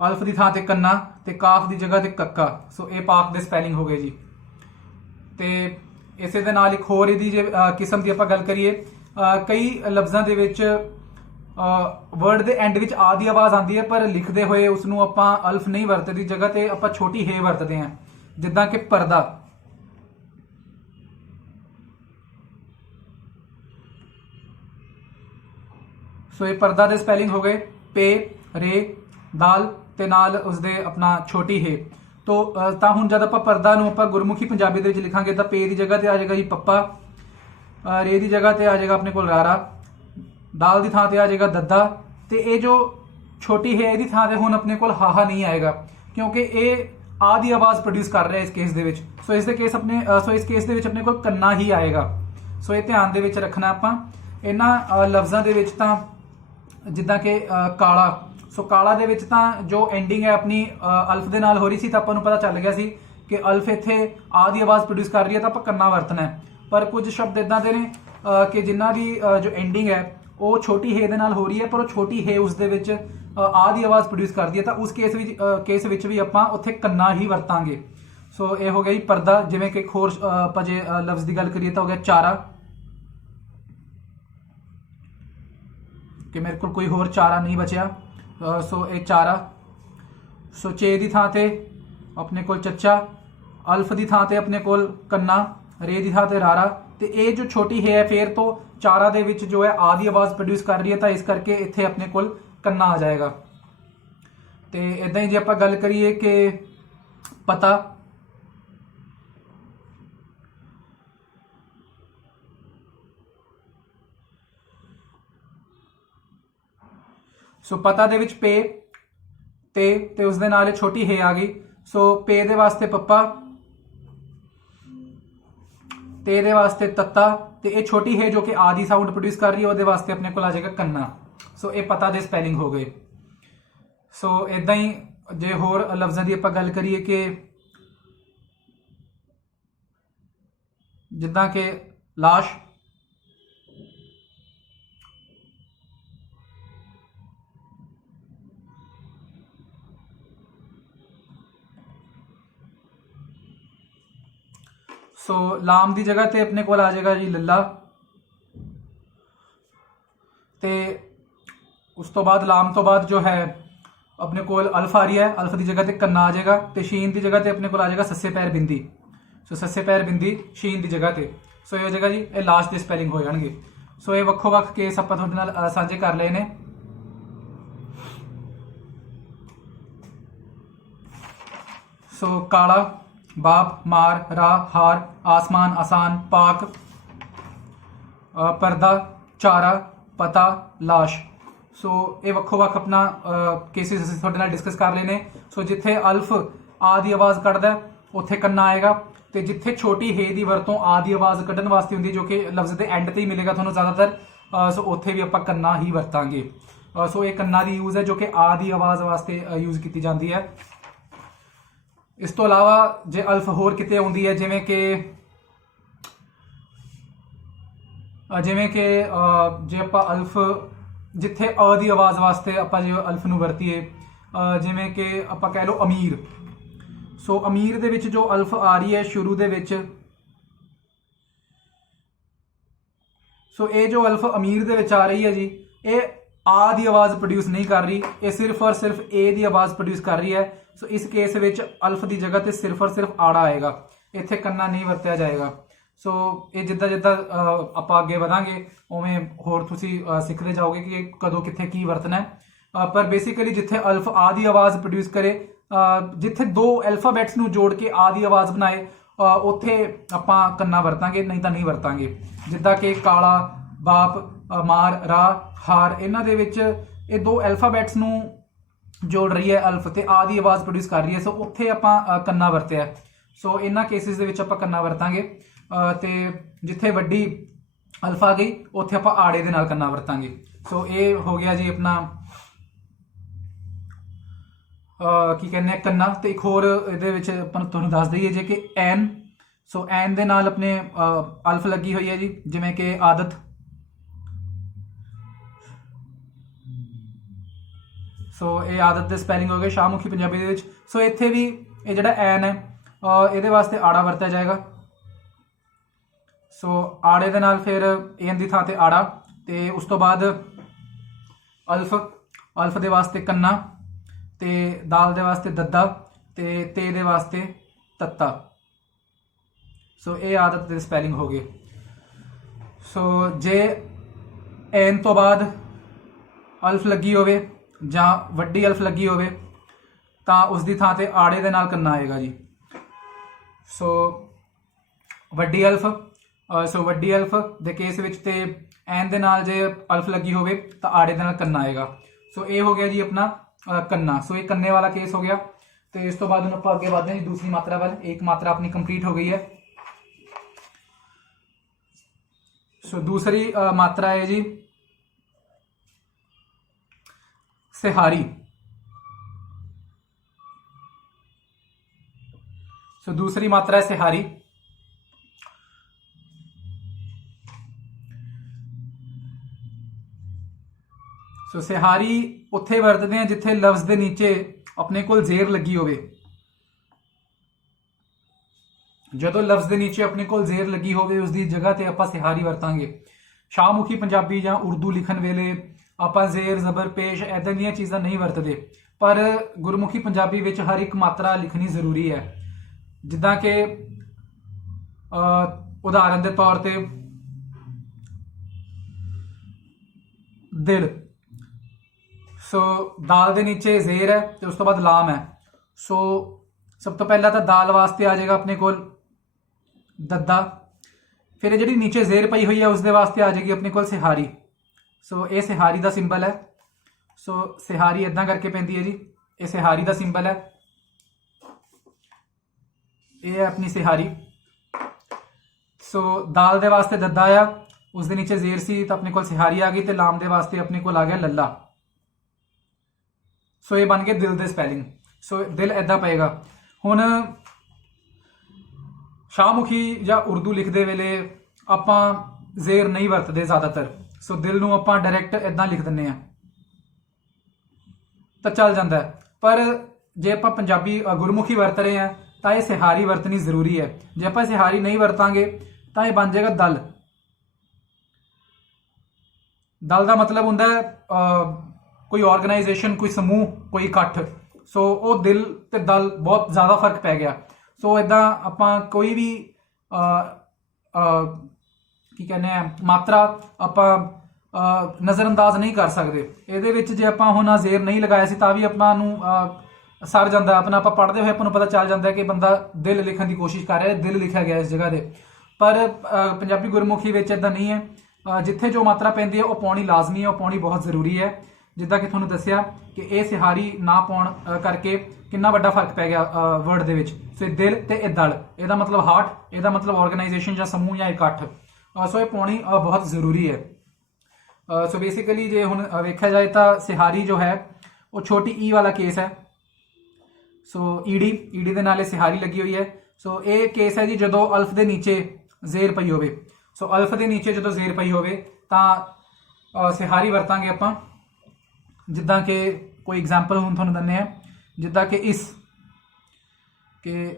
ਅਲਫ ਦੀ ਥਾਂ ਤੇ ਕੰਨਾ, ਤੇ ਕਾਫ ਦੀ ਜਗ੍ਹਾ ਤੇ ਕੱਕਾ। ਸੋ ਇਹ ਪਾਕ ਦੇ ਸਪੈਲਿੰਗ ਹੋ ਗਏ ਜੀ। ਤੇ ਇਸੇ ਦੇ ਨਾਲ ਇੱਕ ਹੋਰ ਇਹਦੀ ਜੇ ਕਿਸਮ ਦੀ ਆਪਾਂ ਗੱਲ ਕਰੀਏ, ਕਈ ਲਫ਼ਜ਼ਾਂ ਦੇ ਵਿੱਚ ਵਰਡ ਦੇ ਐਂਡ ਵਿੱਚ ਆ ਦੀ ਆਵਾਜ਼ ਆਉਂਦੀ ਹੈ, ਪਰ ਲਿਖਦੇ ਹੋਏ ਉਸ ਨੂੰ ਆਪਾਂ ਅਲਫ ਨਹੀਂ ਵਰਤਦੇ, ਦੀ ਜਗ੍ਹਾ ਤੇ ਆਪਾਂ ਛੋਟੀ ਹੇ ਵਰਤਦੇ ਹਾਂ, ਜਿੱਦਾਂ ਕਿ ਪਰਦਾ। ਸੋ ਇਹ ਪਰਦਾ ਦੇ ਸਪੈਲਿੰਗ ਹੋ ਗਏ ਪੇ, ਰੇ, ਦਾਲ, ਤੇ ਨਾਲ ਉਸਦੇ ਆਪਣਾ ਛੋਟੀ ਹੇ। ਤਾਂ ਹੁਣ ਜਦ ਆਪਾਂ ਪਰਦਾ ਨੂੰ ਆਪਾਂ ਗੁਰਮੁਖੀ ਪੰਜਾਬੀ ਦੇ ਵਿੱਚ ਲਿਖਾਂਗੇ ਤਾਂ ਪੇ ਦੀ ਜਗ੍ਹਾ ਤੇ ਆ ਜਾਏਗਾ ਜੀ ਪੱਪਾ, ਰੇ ਦੀ ਜਗ੍ਹਾ ਤੇ ਆ ਜਾਏਗਾ ਆਪਣੇ ਕੋਲ ਰਾਰਾ, ਦਾਲ ਦੀ ਥਾਂ ਤੇ ਆ ਜਾਏਗਾ ਦੱਦਾ, ਤੇ ਇਹ ਜੋ ਛੋਟੀ ਹੈ ਇਹਦੀ ਥਾਂ ਤੇ ਹੁਣ ਆਪਣੇ ਕੋਲ ਹਾਹਾ ਨਹੀਂ ਆਏਗਾ, ਕਿਉਂਕਿ ਇਹ ਆ ਦੀ ਆਵਾਜ਼ ਪ੍ਰੋਡਿਊਸ ਕਰ ਰਿਹਾ ਇਸ ਕੇਸ ਦੇ ਵਿੱਚ। ਸੋ ਇਸ ਕੇਸ ਦੇ ਵਿੱਚ ਆਪਣੇ ਕੋਲ ਕੰਨਾ ਹੀ ਆਏਗਾ। ਸੋ ਇਹ ਧਿਆਨ ਦੇ ਵਿੱਚ ਰੱਖਣਾ ਆਪਾਂ। ਇਹਨਾਂ ਲਫ਼ਜ਼ਾਂ ਦੇ ਵਿੱਚ ਤਾਂ ਜਿੱਦਾਂ ਕਿ ਕਾਲਾ, ਸੋ ਕਾਲਾ ਦੇ ਵਿੱਚ ਤਾਂ ਜੋ ਐਂਡਿੰਗ ਹੈ ਆਪਣੀ ਅਲਫ ਦੇ ਨਾਲ ਹੋ ਰਹੀ ਸੀ, ਤਾਂ ਆਪਾਂ ਨੂੰ ਪਤਾ ਚੱਲ ਗਿਆ ਸੀ ਕਿ ਅਲਫ ਇੱਥੇ ਆ ਦੀ ਆਵਾਜ਼ ਪ੍ਰੋਡਿਊਸ ਕਰ ਰਹੀ ਹੈ ਤਾਂ ਆਪਾਂ ਕੰਨਾ ਵਰਤਣਾ ਹੈ। ਪਰ ਕੁਝ ਸ਼ਬਦ ਇਦਾਂ ਦੇ ਨੇ ਕਿ ਜਿਨ੍ਹਾਂ ਦੀ ਜੋ ਐਂਡਿੰਗ ਹੈ ਉਹ ਛੋਟੀ ਹੇ ਦੇ ਨਾਲ ਹੋ ਰਹੀ ਹੈ, ਪਰ ਉਹ ਛੋਟੀ ਹੇ ਉਸ ਦੇ ਵਿੱਚ ਆ ਦੀ ਆਵਾਜ਼ ਪ੍ਰੋਡਿਊਸ ਕਰਦੀ ਹੈ, ਤਾਂ ਉਸ ਕੇਸ ਵਿੱਚ ਵੀ ਆਪਾਂ ਉੱਥੇ ਕੰਨਾ ਹੀ ਵਰਤਾਂਗੇ। ਸੋ ਇਹ ਹੋ ਗਿਆ ਜੀ ਪਰਦਾ। ਜਿਵੇਂ ਕਿ ਇੱਕ ਹੋਰ ਆਪਾਂ ਜੇ ਲਫ਼ਜ਼ ਦੀ ਗੱਲ ਕਰੀਏ ਤਾਂ ਹੋ ਗਿਆ ਚਾਰਾ, ਕਿ ਮੇਰੇ ਕੋਲ ਕੋਈ ਹੋਰ ਚਾਰਾ ਨਹੀਂ ਬਚਿਆ, ਸੋ ਇਹ ਚਾਰਾ। ਸੋ ਚੇ ਦੀ ਥਾਂ ਤੇ ਆਪਣੇ ਕੋਲ ਚੱਚਾ, ਅਲਫ ਦੀ ਥਾਂ ਤੇ ਆਪਣੇ ਕੋਲ ਕੰਨਾ, ਰੇ ਦੀ ਥਾਂ ਤੇ ਰਾਰਾ, ਤੇ ਇਹ ਜੋ ਛੋਟੀ ਹੈ ਫੇਰ ਤੋਂ ਚਾਰਾ ਦੇ ਵਿੱਚ ਜੋ ਹੈ ਆ ਦੀ ਆਵਾਜ਼ ਪ੍ਰੋਡਿਊਸ ਕਰ ਰਹੀ ਹੈ, ਤਾਂ ਇਸ ਕਰਕੇ ਇੱਥੇ ਆਪਣੇ ਕੋਲ ਕੰਨਾ ਆ ਜਾਏਗਾ। ਤੇ ਇਦਾਂ ਹੀ ਜੇ ਆਪਾਂ ਗੱਲ ਕਰੀਏ ਕਿ ਪਤਾ, ਸੋ ਪਤਾ ਦੇ ਵਿੱਚ ਪੇ ਤੇ ਉਸ ਦੇ ਨਾਲ ਇਹ ਛੋਟੀ ਹੇ ਆ ਗਈ। ਸੋ ਪੇ ਦੇ ਵਾਸਤੇ ਪੱਪਾ, ਤੇ ਦੇ ਵਾਸਤੇ ਤੱਤਾ, ਤੇ ਇਹ ਛੋਟੀ ਹੇ ਜੋ ਕਿ ਆ ਦੀ ਸਾਊਂਡ ਪ੍ਰੋਡਿਊਸ ਕਰ ਰਹੀ ਹੈ ਉਹਦੇ ਵਾਸਤੇ ਆਪਣੇ ਕੋਲ ਆ ਜਾਏਗਾ ਕੰਨਾ। ਸੋ ਇਹ ਪਤਾ ਦੇ ਸਪੈਲਿੰਗ ਹੋ ਗਏ। ਸੋ ਇਦਾਂ ਹੀ ਜੇ ਹੋਰ ਲਫ਼ਜ਼ਾਂ ਦੀ ਆਪਾਂ ਗੱਲ ਕਰੀਏ ਕਿ ਜਿੱਦਾਂ ਕਿ ਲਾਸ਼, ਸੋ ਲਾਮ ਦੀ ਜਗ੍ਹਾ ਤੇ ਆਪਣੇ ਕੋਲ ਆ ਜਾਏਗਾ ਜੀ ਲੱਲਾ, ਤੇ ਉਸ ਤੋਂ ਬਾਅਦ ਲਾਮ ਤੋਂ ਬਾਅਦ ਜੋ ਹੈ ਆਪਣੇ ਕੋਲ ਅਲਫ ਆ ਰਹੀ ਹੈ, ਅਲਫ ਦੀ ਜਗ੍ਹਾ ਤੇ ਕੰਨਾ ਆ ਜਾਏਗਾ, ਤੇ ਸ਼ੀਨ ਦੀ ਜਗ੍ਹਾ ਤੇ ਆਪਣੇ ਕੋਲ ਆ ਜਾਏਗਾ ਸੱਸੇ ਪੈਰ ਬਿੰਦੀ। ਸੋ ਸੱਸੇ ਪੈਰ ਬਿੰਦੀ ਸ਼ੀਨ ਦੀ ਜਗ੍ਹਾ ਤੇ। ਸੋ ਇਹ ਹੋ ਜਾਏਗਾ ਜੀ, ਇਹ ਲਾਸਟ ਦੇ ਸਪੈਲਿੰਗ ਹੋ ਜਾਣਗੇ। ਸੋ ਇਹ ਵੱਖੋ ਵੱਖ ਕੇਸ ਆਪਾਂ ਤੁਹਾਡੇ ਨਾਲ ਸਾਂਝੇ ਕਰ ਲਏ ਨੇ। ਸੋ ਕਾਲਾ, बाप, मार, रा, हार, आसमान, आसान, पाक, पर्दा, चारा, पता, लाश। सो ये ਵੱਖੋ ਵੱਖ अपना केसेस ਅਸੀਂ ਤੁਹਾਡੇ ਨਾਲ ਡਿਸਕਸ ਕਰ ਲਏ ਨੇ। ਸੋ ਜਿੱਥੇ ਅਲਫ ਆ ਦੀ ਆਵਾਜ਼ ਕੱਢਦਾ ਉੱਥੇ ਕੰਨਾ ਆਏਗਾ, ਤੇ ਜਿੱਥੇ ਛੋਟੀ ਹੇ ਦੀ ਵਰਤੋਂ ਆ ਦੀ ਆਵਾਜ਼ ਕੱਢਣ ਵਾਸਤੇ ਹੁੰਦੀ ਜੋ ਕਿ ਲਫ਼ਜ਼ ਦੇ ਐਂਡ ਤੇ ਹੀ ਮਿਲੇਗਾ ਤੁਹਾਨੂੰ ਜ਼ਿਆਦਾਤਰ, ਸੋ ਉੱਥੇ ਵੀ ਆਪਾਂ ਕੰਨਾ ਹੀ ਵਰਤਾਂਗੇ। ਸੋ ਇਹ ਕੰਨਾ ਦੀ ਯੂਜ਼ ਹੈ ਜੋ ਕਿ ਆ ਦੀ ਆਵਾਜ਼ ਵਾਸਤੇ ਯੂਜ਼ ਕੀਤੀ ਜਾਂਦੀ ਹੈ। ਇਸ ਤੋਂ ਇਲਾਵਾ ਜੇ ਅਲਫ ਹੋਰ ਕਿਤੇ ਆਉਂਦੀ ਹੈ, ਜਿਵੇਂ ਕਿ ਜੇ ਆਪਾਂ ਅਲਫ ਜਿੱਥੇ ਅ ਦੀ ਆਵਾਜ਼ ਵਾਸਤੇ ਆਪਾਂ ਜੇ ਅਲਫ ਨੂੰ ਵਰਤੀਏ, ਜਿਵੇਂ ਕਿ ਆਪਾਂ ਕਹਿ ਲਓ ਅਮੀਰ। ਸੋ ਅਮੀਰ ਦੇ ਵਿੱਚ ਜੋ ਅਲਫ ਆ ਰਹੀ ਹੈ ਸ਼ੁਰੂ ਦੇ ਵਿੱਚ, ਸੋ ਇਹ ਜੋ ਅਲਫ ਅਮੀਰ ਦੇ ਵਿੱਚ ਆ ਰਹੀ ਹੈ ਜੀ, ਇਹ ਆ ਦੀ ਆਵਾਜ਼ ਪ੍ਰੋਡਿਊਸ ਨਹੀਂ ਕਰ ਰਹੀ, ਇਹ ਸਿਰਫ ਔਰ ਸਿਰਫ ਏ ਦੀ ਆਵਾਜ਼ ਪ੍ਰੋਡਿਊਸ ਕਰ ਰਹੀ ਹੈ। ਸੋ ਇਸ ਕੇਸ ਵਿੱਚ ਅਲਫ ਦੀ ਜਗ੍ਹਾ ਤੇ ਸਿਰਫ ਔਰ ਸਿਰਫ ਆੜਾ ਆਏਗਾ, ਇੱਥੇ ਕੰਨਾ ਨਹੀਂ ਵਰਤਿਆ ਜਾਏਗਾ। ਸੋ ਇਹ ਜਿੱਦਾਂ ਜਿੱਦਾਂ ਆਪਾਂ ਅੱਗੇ ਵਧਾਂਗੇ ਉਵੇਂ ਹੋਰ ਤੁਸੀਂ ਸਿੱਖਦੇ ਜਾਓਗੇ ਕਿ ਕਦੋਂ ਕਿੱਥੇ ਕੀ ਵਰਤਣਾ ਹੈ। ਪਰ ਬੇਸਿਕਲੀ ਜਿੱਥੇ ਅਲਫ ਆ ਦੀ ਆਵਾਜ਼ ਪ੍ਰੋਡਿਊਸ ਕਰੇ, ਜਿੱਥੇ ਦੋ ਐਲਫਾਬੈਟਸ ਨੂੰ ਜੋੜ ਕੇ ਆ ਦੀ ਆਵਾਜ਼ ਬਣਾਏ, ਉੱਥੇ ਆਪਾਂ ਕੰਨਾ ਵਰਤਾਂਗੇ, ਨਹੀਂ ਤਾਂ ਨਹੀਂ ਵਰਤਾਂਗੇ। ਜਿੱਦਾਂ ਕਿ ਕਾਲਾ, ਬਾਪ, ਮਾਰ, ਰਾ, ਹਾਰ, ਇਹਨਾਂ ਦੇ ਵਿੱਚ ਇਹ ਦੋ ਐਲਫਾਬੈਟਸ ਨੂੰ ਜੋੜ ਰਹੀ ਹੈ ਅਲਫ, ਤੇ ਆ ਦੀ ਆਵਾਜ਼ ਪ੍ਰੋਡਿਊਸ ਕਰ ਰਹੀ ਹੈ, ਸੋ ਉੱਥੇ ਆਪਾਂ ਕੰਨਾ ਵਰਤਿਆ। ਸੋ ਇਹਨਾਂ ਕੇਸਿਸ ਦੇ ਵਿੱਚ ਆਪਾਂ ਕੰਨਾ ਵਰਤਾਂਗੇ, ਤੇ ਜਿੱਥੇ ਵੱਡੀ ਅਲਫ ਆ ਗਈ ਉੱਥੇ ਆਪਾਂ ਆੜੇ ਦੇ ਨਾਲ ਕੰਨਾ ਵਰਤਾਂਗੇ। ਸੋ ਇਹ ਹੋ ਗਿਆ ਜੀ ਆਪਣਾ ਕੀ ਕਹਿੰਦੇ ਕੰਨਾ। ਤੇ ਇੱਕ ਹੋਰ ਇਹਦੇ ਵਿੱਚ ਆਪਾਂ ਤੁਹਾਨੂੰ ਦੱਸ ਦਈਏ ਜੇ ਕਿ ਐਨ। ਸੋ ਐਨ ਦੇ ਨਾਲ ਆਪਣੇ ਅਲਫ ਲੱਗੀ ਹੋਈ ਹੈ ਜੀ, ਜਿਵੇਂ ਕਿ ਆਦਤ। ਸੋ ਇਹ ਆਦਤ ਦੇ ਸਪੈਲਿੰਗ ਹੋ ਗਏ ਸ਼ਾਹਮੁਖੀ ਪੰਜਾਬੀ ਦੇ ਵਿੱਚ। ਸੋ ਇੱਥੇ ਵੀ ਇਹ ਜਿਹੜਾ ਐਨ ਹੈ ਇਹਦੇ ਵਾਸਤੇ ਆੜਾ ਵਰਤਿਆ ਜਾਏਗਾ। ਸੋ ਆੜੇ ਦੇ ਨਾਲ ਫਿਰ ਐਨ ਦੀ ਥਾਂ ਤੇ ਆੜਾ, ਤੇ ਉਸ ਤੋਂ ਬਾਅਦ ਅਲਫ ਦੇ ਵਾਸਤੇ ਕੰਨਾ, ਤੇ ਦਾਲ ਦੇ ਵਾਸਤੇ ਦੱਦਾ, ਤੇ ਦੇ ਵਾਸਤੇ ਤੱਤਾ। ਸੋ ਇਹ ਆਦਤ ਦੇ ਸਪੈਲਿੰਗ ਹੋ ਗਏ। ਸੋ ਜੇ ਐਨ ਤੋਂ ਬਾਅਦ ਅਲਫ ਲੱਗੀ ਹੋਵੇ ਜਾਂ ਵੱਡੀ ਅਲਫ ਲੱਗੀ ਹੋਵੇ ਤਾਂ ਉਸ ਦੀ ਥਾਂ ਤੇ ਆੜੇ ਦੇ ਨਾਲ ਕੰਨਾ ਆਏਗਾ ਜੀ। ਸੋ ਵੱਡੀ ਅਲਫ ਦੇ ਕੇਸ ਵਿੱਚ ਤੇ ਐਨ ਦੇ ਨਾਲ ਜੇ ਅਲਫ ਲੱਗੀ ਹੋਵੇ ਤਾਂ ਆੜੇ ਦੇ ਨਾਲ ਕੰਨਾ ਆਏਗਾ। ਸੋ ਇਹ ਹੋ ਗਿਆ ਜੀ ਆਪਣਾ ਕੰਨਾ। ਸੋ ਇਹ ਕੰਨੇ ਵਾਲਾ ਕੇਸ ਹੋ ਗਿਆ। ਤੇ ਇਸ ਤੋਂ ਬਾਅਦ ਹੁਣ ਆਪਾਂ ਅੱਗੇ ਵਧਦੇ ਹਾਂ ਜੀ ਦੂਸਰੀ ਮਾਤਰਾ ਵੱਲ। ਇੱਕ ਮਾਤਰਾ ਆਪਣੀ ਕੰਪਲੀਟ ਹੋ ਗਈ ਹੈ। सो दूसरी मात्रा है जी सिहारी। सो दूसरी मात्रा है सिहारी। सो सिहारी उत्थे वरतते हैं जिथे लफ्ज के नीचे अपने कोल जेर लगी होवे। ਜਦੋਂ ਲਫ਼ਜ਼ ਦੇ ਨੀਚੇ ਆਪਣੇ ਕੋਲ ਜ਼ੇਰ ਲੱਗੀ ਹੋਵੇ ਉਸ ਦੀ ਜਗ੍ਹਾ ਤੇ ਆਪਾਂ ਸਿਹਾਰੀ ਵਰਤਾਂਗੇ। ਸ਼ਾਹਮੁਖੀ ਪੰਜਾਬੀ ਜਾਂ ਉਰਦੂ ਲਿਖਣ ਵੇਲੇ ਆਪਾਂ ਜ਼ੇਰ ਜ਼ਬਰ ਪੇਸ਼ ਐਦਾਂ ਦੀਆਂ ਚੀਜ਼ਾਂ ਨਹੀਂ ਵਰਤਦੇ, ਪਰ ਗੁਰਮੁਖੀ ਪੰਜਾਬੀ ਵਿੱਚ ਹਰ ਇੱਕ ਮਾਤਰਾ ਲਿਖਣੀ ਜ਼ਰੂਰੀ ਹੈ। ਜਿੱਦਾਂ ਕਿ ਉਦਾਹਰਨ ਦੇ ਤੌਰ ਤੇ ਦਿਲ। ਸੋ ਦਾਲ ਦੇ ਨੀਚੇ ਜ਼ੇਰ ਹੈ ਤੇ ਉਸ ਤੋਂ ਬਾਅਦ ਲਾਮ ਹੈ। ਸੋ ਸਭ ਤੋਂ ਪਹਿਲਾਂ ਤਾਂ ਦਾਲ ਵਾਸਤੇ ਆ ਜਾਏਗਾ ਆਪਣੇ ਕੋਲ ਦੱਦਾ। ਫਿਰ ਜਿਹੜੀ ਨੀਚੇ ਜ਼ੇਰ ਪਈ ਹੋਈ ਹੈ ਉਸ ਦੇ ਵਾਸਤੇ ਆ ਜਾਏਗੀ ਆਪਣੇ ਕੋਲ ਸਿਹਾਰੀ। ਸੋ ਇਹ ਸਿਹਾਰੀ ਦਾ ਸਿੰਬਲ ਹੈ। ਸੋ ਸਿਹਾਰੀ ਇਦਾਂ ਕਰਕੇ ਪੈਂਦੀ ਹੈ ਜੀ, ਇਹ ਸਿਹਾਰੀ ਦਾ ਸਿੰਬਲ ਹੈ। ਇਹ ਹੈ ਆਪਣੀ ਸਿਹਾਰੀ। ਸੋ ਦਾਲ ਦੇ ਵਾਸਤੇ ਦੱਦਾ ਆ, ਉਸ ਦੇ ਨੀਚੇ ਜ਼ੇਰ ਸੀ ਤਾਂ ਆਪਣੇ ਕੋਲ ਸਿਹਾਰੀ ਆ ਗਈ, ਤੇ ਲਾਮ ਦੇ ਵਾਸਤੇ ਆਪਣੇ ਕੋਲ ਆ ਗਿਆ ਲੱਲਾ। ਸੋ ਇਹ ਬਣ ਗਏ ਦਿਲ ਦੇ ਸਪੈਲਿੰਗ। ਸੋ ਦਿਲ ਇਦਾਂ ਪਏਗਾ। ਹੁਣ ਸ਼ਾਹਮੁਖੀ ਜਾਂ ਉਰਦੂ ਲਿਖਦੇ ਵੇਲੇ ਆਪਾਂ ਜ਼ੇਰ ਨਹੀਂ ਵਰਤਦੇ ਜ਼ਿਆਦਾਤਰ। ਸੋ ਦਿਲ ਨੂੰ ਆਪਾਂ ਡਾਇਰੈਕਟ ਇਦਾਂ ਲਿਖ ਦਿੰਦੇ ਆ ਤਾਂ ਚੱਲ ਜਾਂਦਾ ਹੈ। ਪਰ ਜੇ ਆਪਾਂ ਪੰਜਾਬੀ ਗੁਰਮੁਖੀ ਵਰਤ ਰਹੇ ਹਾਂ ਤਾਂ ਇਹ ਸਿਹਾਰੀ ਵਰਤਣੀ ਜ਼ਰੂਰੀ ਹੈ। ਜੇ ਆਪਾਂ ਸਿਹਾਰੀ ਨਹੀਂ ਵਰਤਾਂਗੇ ਤਾਂ ਇਹ ਬਣ ਜਾਏਗਾ ਦਲ। ਦਲ ਦਾ ਮਤਲਬ ਹੁੰਦਾ ਹੈ ਕੋਈ ਆਰਗੇਨਾਈਜੇਸ਼ਨ, ਕੋਈ ਸਮੂਹ, ਕੋਈ ਇਕੱਠ। ਸੋ ਉਹ ਦਿਲ ਤੇ ਦਲ ਬਹੁਤ ਜ਼ਿਆਦਾ ਫਰਕ ਪੈ ਗਿਆ। ਸੋ ਇਦਾਂ ਆਪਾਂ ਕੋਈ ਵੀ ਕੀ ਕਹਿੰਦੇ ਆ ਮਾਤਰਾ ਆਪਾਂ ਨਜ਼ਰਅੰਦਾਜ਼ ਨਹੀਂ ਕਰ ਸਕਦੇ। ਇਹਦੇ ਵਿੱਚ ਜੇ ਆਪਾਂ ਹੁਣ ਜ਼ੇਰ ਨਹੀਂ ਲਗਾਇਆ ਸੀ ਤਾਂ ਵੀ ਆਪਾਂ ਨੂੰ ਸਰ ਜਾਂਦਾ, ਆਪਣਾ ਆਪਾਂ ਪੜ੍ਹਦੇ ਹੋਏ ਆਪਾਂ ਨੂੰ ਪਤਾ ਚੱਲ ਜਾਂਦਾ ਕਿ ਬੰਦਾ ਦਿਲ ਲਿਖਣ ਦੀ ਕੋਸ਼ਿਸ਼ ਕਰ ਰਿਹਾ, ਦਿਲ ਲਿਖਿਆ ਗਿਆ ਇਸ ਜਗ੍ਹਾ ਤੇ। ਪਰ ਪੰਜਾਬੀ ਗੁਰਮੁਖੀ ਵਿੱਚ ਇਦਾਂ ਨਹੀਂ ਹੈ। ਜਿੱਥੇ ਜੋ ਮਾਤਰਾ ਪੈਂਦੀ ਹੈ ਉਹ ਪਾਉਣੀ ਲਾਜ਼ਮੀ ਹੈ, ਉਹ ਪਾਉਣੀ ਬਹੁਤ ਜ਼ਰੂਰੀ ਹੈ। ਜਿੱਦਾਂ ਕਿ ਤੁਹਾਨੂੰ ਦੱਸਿਆ ਕਿ ਇਹ ਸਿਹਾਰੀ ਨਾ ਪਾਉਣ ਕਰਕੇ ਕਿੰਨਾ ਵੱਡਾ ਫਰਕ ਪੈ ਗਿਆ ਵਰਡ ਦੇ ਵਿੱਚ। ਸੋ ਇਹ ਦਿਲ ਤੇ ਇਹ ਦਲ, ਇਹਦਾ ਮਤਲਬ ਹਾਰਟ, ਇਹਦਾ ਮਤਲਬ ਆਰਗੇਨਾਈਜੇਸ਼ਨ ਜਾਂ ਸਮੂਹ ਜਾਂ ਇਕੱਠ। ਸੋ ਇਹ ਪਾਉਣੀ ਬਹੁਤ ਜ਼ਰੂਰੀ ਹੈ। ਸੋ ਬੇਸਿਕਲੀ ਜੇ ਹੁਣ ਵੇਖਿਆ ਜਾਏ ਤਾਂ ਸਿਹਾਰੀ ਜੋ ਹੈ ਉਹ ਛੋਟੀ ਈ ਵਾਲਾ ਕੇਸ ਹੈ। ਸੋ ਈਡੀ ਦੇ ਨਾਲ ਇਹ ਸਿਹਾਰੀ ਲੱਗੀ ਹੋਈ ਹੈ। ਸੋ ਇਹ ਕੇਸ ਹੈ ਜੀ ਜਦੋਂ ਅਲਫ ਦੇ ਨੀਚੇ ਜ਼ੇਰ ਪਈ ਹੋਵੇ। ਸੋ ਅਲਫ ਦੇ ਨੀਚੇ ਜਦੋਂ ਜ਼ੇਰ ਪਈ ਹੋਵੇ ਤਾਂ ਸਿਹਾਰੀ ਵਰਤਾਂਗੇ ਆਪਾਂ। ਜਿੱਦਾਂ ਕਿ ਕੋਈ ਐਗਜ਼ਾਮਪਲ ਹੁਣ ਤੁਹਾਨੂੰ ਦਿੰਦੇ ਆ, ਜਿੱਦਾਂ ਕਿ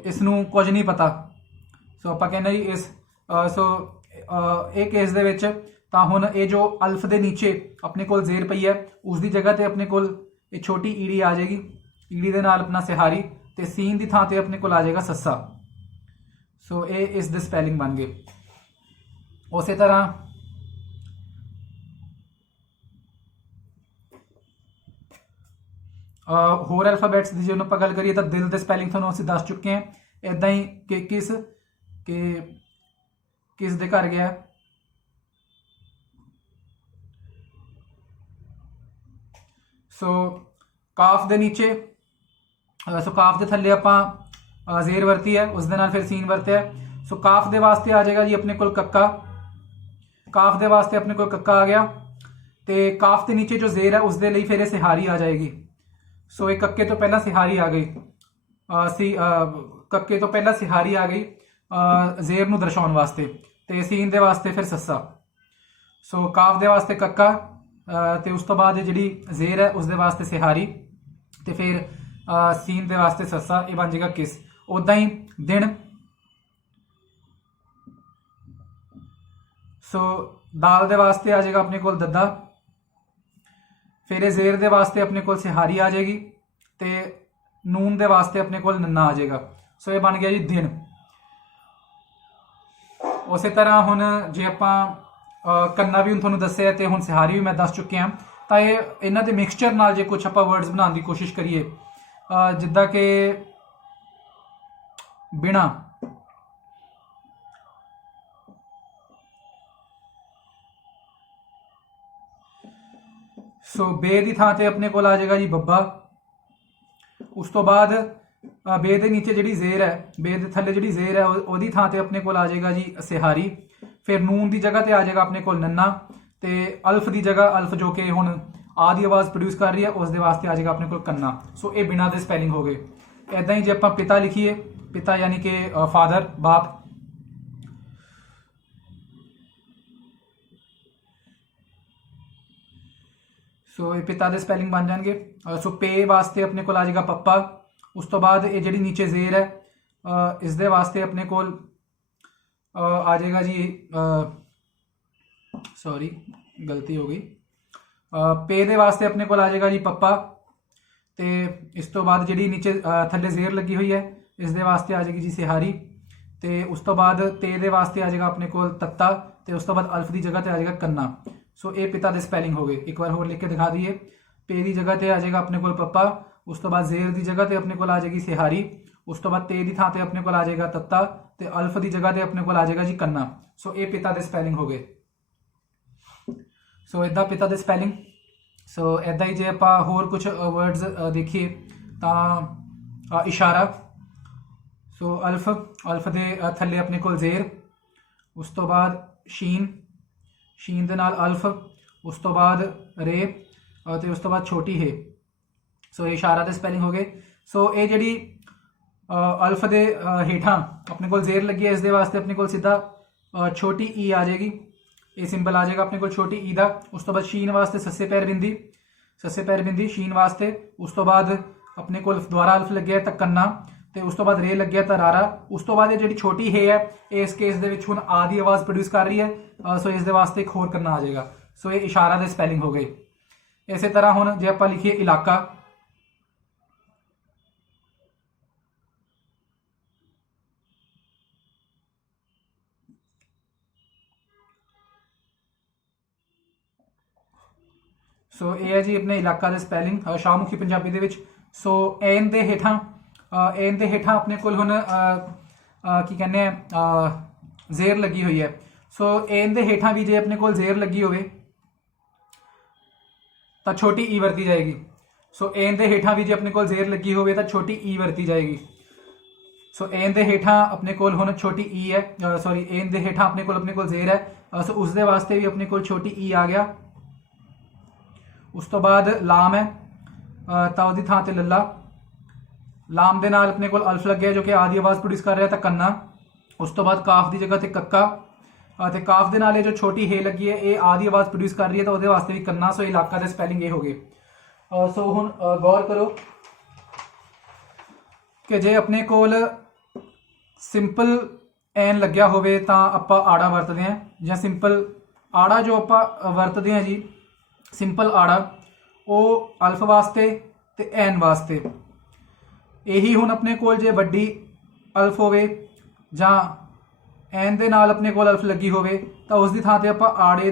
ਇਸ ਨੂੰ ਕੁਝ ਨਹੀਂ ਪਤਾ। ਸੋ ਆਪਾਂ ਕਹਿੰਦੇ ਜੀ ਇਸ। ਸੋ ਇਹ ਕੇਸ ਦੇ ਵਿੱਚ ਤਾਂ ਹੁਣ ਇਹ ਜੋ ਅਲਫ ਦੇ ਨੀਚੇ ਆਪਣੇ ਕੋਲ ਜ਼ੇਰ ਪਈ ਹੈ ਉਸ ਦੀ ਜਗ੍ਹਾ ਤੇ ਆਪਣੇ ਕੋਲ ਇਹ ਛੋਟੀ ਈੜੀ ਆ ਜਾਏਗੀ। ਈੜੀ ਦੇ ਨਾਲ ਆਪਣਾ ਸਿਹਾਰੀ, ਤੇ ਸੀਨ ਦੀ ਥਾਂ ਤੇ ਆਪਣੇ ਕੋਲ ਆ ਜਾਏਗਾ ਸੱਸਾ। ਸੋ ਇਹ ਇਸ ਦੇ ਸਪੈਲਿੰਗ ਬਣ ਗਏ। ਉਸੇ ਤਰ੍ਹਾਂ ਹੋਰ ਅਲਫਾਬੈਟਸ ਦੀ ਜੇ ਆਪਾਂ ਗੱਲ ਕਰੀਏ ਤਾਂ ਦਿਲ ਦੇ ਸਪੈਲਿੰਗ ਤੁਹਾਨੂੰ ਅਸੀਂ ਦੱਸ ਚੁੱਕੇ ਹਾਂ। ਇੱਦਾਂ ਹੀ ਕਿ ਕਿਸ ਦੇ ਘਰ ਗਿਆ। ਸੋ ਕਾਫ ਦੇ ਨੀਚੇ, ਸੋ ਕਾਫ ਦੇ ਥੱਲੇ ਆਪਾਂ ਜ਼ੇਰ ਵਰਤੀ ਹੈ, ਉਸ ਦੇ ਨਾਲ ਫਿਰ ਸੀਨ ਵਰਤਿਆ। ਸੋ ਕਾਫ ਦੇ ਵਾਸਤੇ ਆ ਜਾਏਗਾ ਜੀ ਆਪਣੇ ਕੋਲ ਕੱਕਾ। ਕਾਫ ਦੇ ਵਾਸਤੇ ਆਪਣੇ ਕੋਲ ਕੱਕਾ ਆ ਗਿਆ, ਤੇ ਕਾਫ ਦੇ ਨੀਚੇ ਜੋ ਜ਼ੇਰ ਹੈ ਉਸ ਦੇ ਲਈ ਫਿਰ ਇਹ ਸਿਹਾਰੀ ਆ ਜਾਏਗੀ। ਸੋ ਇਹ ਕੱਕੇ ਤੋਂ ਪਹਿਲਾਂ ਸਿਹਾਰੀ ਆ ਗਈ। ਕੱਕੇ ਤੋਂ ਪਹਿਲਾਂ ਸਿਹਾਰੀ ਆ ਗਈ ਜ਼ੇਰ ਨੂੰ ਦਰਸਾਉਣ ਵਾਸਤੇ, ਤੇ ਸੀਨ ਦੇ ਵਾਸਤੇ ਫਿਰ ਸੱਸਾ। ਸੋ ਕਾਫ ਦੇ ਵਾਸਤੇ ਕੱਕਾ, ਤੇ ਉਸ ਤੋਂ ਬਾਅਦ ਜਿਹੜੀ ਜ਼ੇਰ ਹੈ ਉਸ ਦੇ ਵਾਸਤੇ ਸਿਹਾਰੀ, ਤੇ ਫਿਰ ਸੀਨ ਦੇ ਵਾਸਤੇ ਸੱਸਾ। ਇਹ ਬਣ ਜਾਏਗਾ ਕਿਸ। ਉੱਦਾਂ ਹੀ ਦਿਨ। ਸੋ ਦਾਲ ਦੇ ਵਾਸਤੇ ਆ ਜਾਏਗਾ ਆਪਣੇ ਕੋਲ ਦੱਦਾ, ਫਿਰ ਇਹ ਜ਼ੇਰ ਦੇ ਵਾਸਤੇ ਆਪਣੇ ਕੋਲ ਸਿਹਾਰੀ ਆ ਜਾਏਗੀ, ਤੇ ਨੂਨ ਦੇ ਵਾਸਤੇ ਆਪਣੇ ਕੋਲ ਨੰਨਾ ਆ ਜਾਏਗਾ। ਸੋ ਇਹ ਬਣ ਗਿਆ ਜੀ ਦਿਨ। ਉਸੇ ਤਰ੍ਹਾਂ ਹੁਣ ਜੇ ਆਪਾਂ ਕੰਨਾ ਵੀ ਹੁਣ ਤੁਹਾਨੂੰ ਦੱਸਿਆ ਤੇ ਹੁਣ ਸਿਹਾਰੀ ਵੀ ਮੈਂ ਦੱਸ ਚੁੱਕਿਆ, ਤਾਂ ਇਹ ਇਹਨਾਂ ਦੇ ਮਿਕਸਚਰ ਨਾਲ ਜੇ ਕੁਝ ਆਪਾਂ ਵਰਡਸ ਬਣਾਉਣ ਦੀ ਕੋਸ਼ਿਸ਼ ਕਰੀਏ, ਜਿੱਦਾਂ ਕਿ ਬਿਨਾ। ਸੋ ਬੇ ਦੀ ਥਾਂ ਤੇ ਆਪਣੇ ਕੋਲ ਆ ਜਾਏਗਾ ਜੀ ਬੱਬਾ। ਉਸ ਤੋਂ ਬਾਅਦ ਬੇ ਦੇ ਨੀਚੇ ਜਿਹੜੀ ਜ਼ੇਰ ਹੈ, ਬੇ ਦੇ ਥੱਲੇ ਜਿਹੜੀ ਜ਼ੇਰ ਹੈ ਉਹਦੀ ਥਾਂ ਤੇ ਆਪਣੇ ਕੋਲ ਆ ਜਾਏਗਾ ਜੀ ਸਿਹਾਰੀ। फिर ਨੂਨ ਦੀ ਜਗ੍ਹਾ ਤੇ ਆ ਜਾਏਗਾ ਆਪਣੇ ਕੋਲ ਨੰਨਾ, ਤੇ ਅਲਫ ਦੀ ਜਗ੍ਹਾ ਅਲਫ ਜੋ ਕਿ ਹੁਣ ਆ ਦੀ ਆਵਾਜ਼ ਪ੍ਰੋਡਿਊਸ ਕਰ ਰਹੀ ਹੈ ਉਸ ਦੇ ਵਾਸਤੇ ਆ ਜਾਏਗਾ ਆਪਣੇ ਕੋਲ ਕੰਨਾ। ਸੋ ਇਹ ਬਿਨਾਂ ਦੇ ਸਪੈਲਿੰਗ ਹੋ ਗਏ। ਇਦਾਂ ਹੀ ਜੇ ਆਪਾਂ ਪਿਤਾ ਲਿਖੀਏ, ਪਿਤਾ ਯਾਨੀ ਕਿ ਫਾਦਰ, ਬਾਪ, ਸੋ ਇਹ ਪਿਤਾ ਦੇ ਸਪੈਲਿੰਗ ਬਣ ਜਾਣਗੇ। ਸੋ ਪੇ ਵਾਸਤੇ ਆਪਣੇ ਕੋਲ ਆ ਜਾਏਗਾ ਪੱਪਾ। ਉਸ ਤੋਂ ਬਾਅਦ ਇਹ ਜਿਹੜੀ ਨੀਚੇ ਜ਼ੇਰ ਹੈ ਇਸ ਦੇ ਵਾਸਤੇ ਆਪਣੇ ਕੋਲ ਆ ਜਾਏਗਾ ਜੀ, ਸੌਰੀ ਗਲਤੀ ਹੋ ਗਈ, ਪੇ ਦੇ ਵਾਸਤੇ ਆਪਣੇ ਕੋਲ ਆ ਜਾਏਗਾ ਜੀ ਪੱਪਾ। ਤੇ ਇਸ ਤੋਂ ਬਾਅਦ ਜਿਹੜੀ ਨੀਚੇ ਥੱਲੇ ਜ਼ੇਰ ਲੱਗੀ ਹੋਈ ਹੈ ਇਸ ਦੇ ਵਾਸਤੇ ਆ ਜਾਏਗੀ ਜੀ ਸਿਹਾਰੀ। ਤੇ ਉਸ ਤੋਂ ਬਾਅਦ ਤੇ ਦੇ ਵਾਸਤੇ ਆ ਜਾਏਗਾ ਆਪਣੇ ਕੋਲ ਤੱਤਾ, ਤੇ ਉਸ ਤੋਂ ਬਾਅਦ ਅਲਫ ਦੀ ਜਗ੍ਹਾ ਤੇ ਆ ਜਾਏਗਾ ਕੰਨਾ। ਸੋ ਇਹ ਪਿਤਾ ਦੇ ਸਪੈਲਿੰਗ ਹੋ ਗਏ। ਇੱਕ ਵਾਰ ਹੋਰ ਲਿਖ ਕੇ ਦਿਖਾ ਦਈਏ। ਪੇ ਦੀ ਜਗ੍ਹਾ ਤੇ ਆ ਜਾਏਗਾ ਆਪਣੇ ਕੋਲ ਪੱਪਾ, ਉਸ ਤੋਂ ਬਾਅਦ ਜ਼ੇਰ ਦੀ ਜਗ੍ਹਾ ਤੇ ਆਪਣੇ ਕੋਲ ਆ ਜਾਏਗੀ ਸਿਹਾਰੀ, ਉਸ ਤੋਂ ਬਾਅਦ ਤੇ ਦੀ ਥਾਂ ਤੇ ਆਪਣੇ ਕੋਲ ਆ ਜਾਏਗਾ ਤੱਤਾ, ਤੇ ਅਲਫ ਦੀ ਜਗ੍ਹਾ ਤੇ ਆਪਣੇ ਕੋਲ ਆ ਜਾਏਗਾ ਜੀ ਕੰਨਾ। ਸੋ ਇਹ ਪਿਤਾ ਦੇ ਸਪੈਲਿੰਗ ਹੋ ਗਏ। ਸੋ ਇਦਾਂ ਪਿਤਾ ਦੇ ਸਪੈਲਿੰਗ। ਸੋ ਇਦਾਂ ਹੀ ਜੇ ਆਪਾਂ ਹੋਰ ਕੁਝ ਵਰਡਸ ਦੇਖੀਏ ਤਾਂ ਇਸ਼ਾਰਾ। ਸੋ ਅਲਫ, ਅਲਫ ਦੇ ਥੱਲੇ ਆਪਣੇ ਕੋਲ ਜ਼ੇਰ, ਉਸ ਤੋਂ ਬਾਅਦ ਸ਼ੀਨ, ਸ਼ੀਨ ਦੇ ਨਾਲ ਅਲਫ, ਉਸ ਤੋਂ ਬਾਅਦ ਰੇ, ਤੇ ਉਸ ਤੋਂ ਬਾਅਦ ਛੋਟੀ ਹੈ। ਸੋ ਇਹ ਇਸ਼ਾਰਾ ਦੇ ਸਪੈਲਿੰਗ ਹੋ ਗਏ। ਸੋ ਇਹ ਜਿਹੜੀ ਅਲਫ ਦੇ ਹੇਠਾਂ ਆਪਣੇ ਕੋਲ ਜ਼ੇਰ ਲੱਗੀ ਹੈ ਇਸ ਦੇ ਵਾਸਤੇ ਆਪਣੇ ਕੋਲ ਸਿੱਧਾ ਛੋਟੀ ਈ ਆ ਜਾਏਗੀ। ਇਹ ਸਿੰਬਲ ਆ ਜਾਏਗਾ ਆਪਣੇ ਕੋਲ ਛੋਟੀ ਈ ਦਾ। ਉਸ ਤੋਂ ਬਾਅਦ ਸ਼ੀਨ ਵਾਸਤੇ ਸੱਸੇ ਪੈਰ ਬਿੰਦੀ, ਸੱਸੇ ਪੈਰ ਬਿੰਦੀ ਸ਼ੀਨ ਵਾਸਤੇ। ਉਸ ਤੋਂ ਬਾਅਦ ਆਪਣੇ ਕੋਲ ਦੁਬਾਰਾ ਅਲਫ ਲੱਗਿਆ ਤਾਂ ਕੰਨਾ, ਤੇ ਉਸ ਤੋਂ ਬਾਅਦ ਰੇ ਲੱਗਿਆ ਤਾਂ ਰਾਰਾ। ਉਸ ਤੋਂ ਬਾਅਦ ਇਹ ਜਿਹੜੀ ਛੋਟੀ ਹੈ ਇਸ ਕੇਸ ਦੇ ਵਿੱਚ ਹੁਣ ਆ ਦੀ ਆਵਾਜ਼ ਪ੍ਰੋਡਿਊਸ ਕਰ ਰਹੀ ਹੈ। ਸੋ ਇਸ ਦੇ ਵਾਸਤੇ ਇੱਕ ਹੋਰ ਕੰਨਾ ਆ ਜਾਏਗਾ। ਸੋ ਇਹ ਇਸ਼ਾਰਾ ਦੇ ਸਪੈਲਿੰਗ ਹੋ ਗਏ। ਇਸੇ ਤਰ੍ਹਾਂ ਹੁਣ ਜੇ ਆਪਾਂ ਲਿਖੀਏ ਇਲਾਕਾ, ਸੋ ਇਹ ਹੈ ਜੀ ਆਪਣੇ ਇਲਾਕਾ ਦੇ ਸਪੈਲਿੰਗ ਸ਼ਾਹਮੁਖੀ ਪੰਜਾਬੀ ਦੇ ਵਿੱਚ। ਸੋ ਐਨ ਦੇ ਹੇਠਾਂ, ਐਨ ਦੇ ਹੇਠਾਂ ਆਪਣੇ ਕੋਲ ਹੁਣ ਕੀ ਕਹਿੰਦੇ ਆ ਜ਼ੇਰ ਲੱਗੀ ਹੋਈ ਹੈ। ਸੋ ਐਨ ਦੇ ਹੇਠਾਂ ਵੀ ਜੇ ਆਪਣੇ ਕੋਲ ਜ਼ੇਰ ਲੱਗੀ ਹੋਵੇ ਤਾਂ ਛੋਟੀ ਈ ਵਰਤੀ ਜਾਏਗੀ। ਸੋ ਐਨ ਦੇ ਹੇਠਾਂ ਵੀ ਜੇ ਆਪਣੇ ਕੋਲ ਜ਼ੇਰ ਲੱਗੀ ਹੋਵੇ ਤਾਂ ਛੋਟੀ ਈ ਵਰਤੀ ਜਾਏਗੀ। ਸੋ ਐਨ ਦੇ ਹੇਠਾਂ ਆਪਣੇ ਕੋਲ ਹੁਣ ਛੋਟੀ ਈ ਹੈ, ਸੌਰੀ ਐਨ ਦੇ ਹੇਠਾਂ ਆਪਣੇ ਕੋਲ ਜ਼ੇਰ ਹੈ। ਸੋ ਉਸ ਦੇ ਵਾਸਤੇ ਵੀ ਆਪਣੇ ਕੋਲ ਛੋਟੀ ਈ ਆ ਗਿਆ। ਉਸ ਤੋਂ ਬਾਅਦ ਲਾਮ ਹੈ ਤਾਂ ਉਹਦੀ ਥਾਂ ਤੇ ਲੱਲਾ। ਲਾਮ ਦੇ ਨਾਲ ਆਪਣੇ ਕੋਲ ਅਲਫ ਲੱਗਿਆ ਜੋ ਕਿ ਆ ਦੀ ਆਵਾਜ਼ ਪ੍ਰੋਡਿਊਸ ਕਰ ਰਿਹਾ ਤਾਂ ਕੰਨਾ। ਉਸ ਤੋਂ ਬਾਅਦ ਕਾਫ ਦੀ ਜਗ੍ਹਾ ਤੇ ਕੱਕਾ, ਤੇ ਕਾਫ ਦੇ ਨਾਲ ਇਹ ਜੋ ਛੋਟੀ ਹੇ ਲੱਗੀ ਹੈ ਇਹ ਆ ਦੀ ਆਵਾਜ਼ ਪ੍ਰੋਡਿਊਸ ਕਰ ਰਹੀ ਹੈ ਤਾਂ ਉਹਦੇ ਵਾਸਤੇ ਵੀ ਕੰਨਾ। ਸੋ ਇਲਾਕਾ ਦੇ ਸਪੈਲਿੰਗ ਇਹ ਹੋ ਗਏ। ਸੋ ਹੁਣ ਗੌਰ ਕਰੋ ਕਿ ਜੇ ਆਪਣੇ ਕੋਲ ਸਿੰਪਲ ਐਨ ਲੱਗਿਆ ਹੋਵੇ ਤਾਂ ਆਪਾਂ ਆੜਾ ਵਰਤਦੇ ਹਾਂ, ਜਾਂ ਸਿੰਪਲ ਆੜਾ ਜੋ ਆਪਾਂ ਵਰਤਦੇ ਹਾਂ ਜੀ, ਸਿੰਪਲ ਆੜਾ ਉਹ ਅਲਫ ਵਾਸਤੇ ਤੇ ਐਨ ਵਾਸਤੇ। ਇਹੀ ਹੁਣ ਆਪਣੇ ਕੋਲ ਜੇ ਵੱਡੀ ਅਲਫ ਹੋਵੇ ਜਾਂ ਐਨ ਦੇ ਨਾਲ ਆਪਣੇ ਕੋਲ ਅਲਫ ਲੱਗੀ ਹੋਵੇ ਤਾਂ ਉਸ ਦੀ ਥਾਂ ਤੇ ਆਪਾਂ ਆੜੇ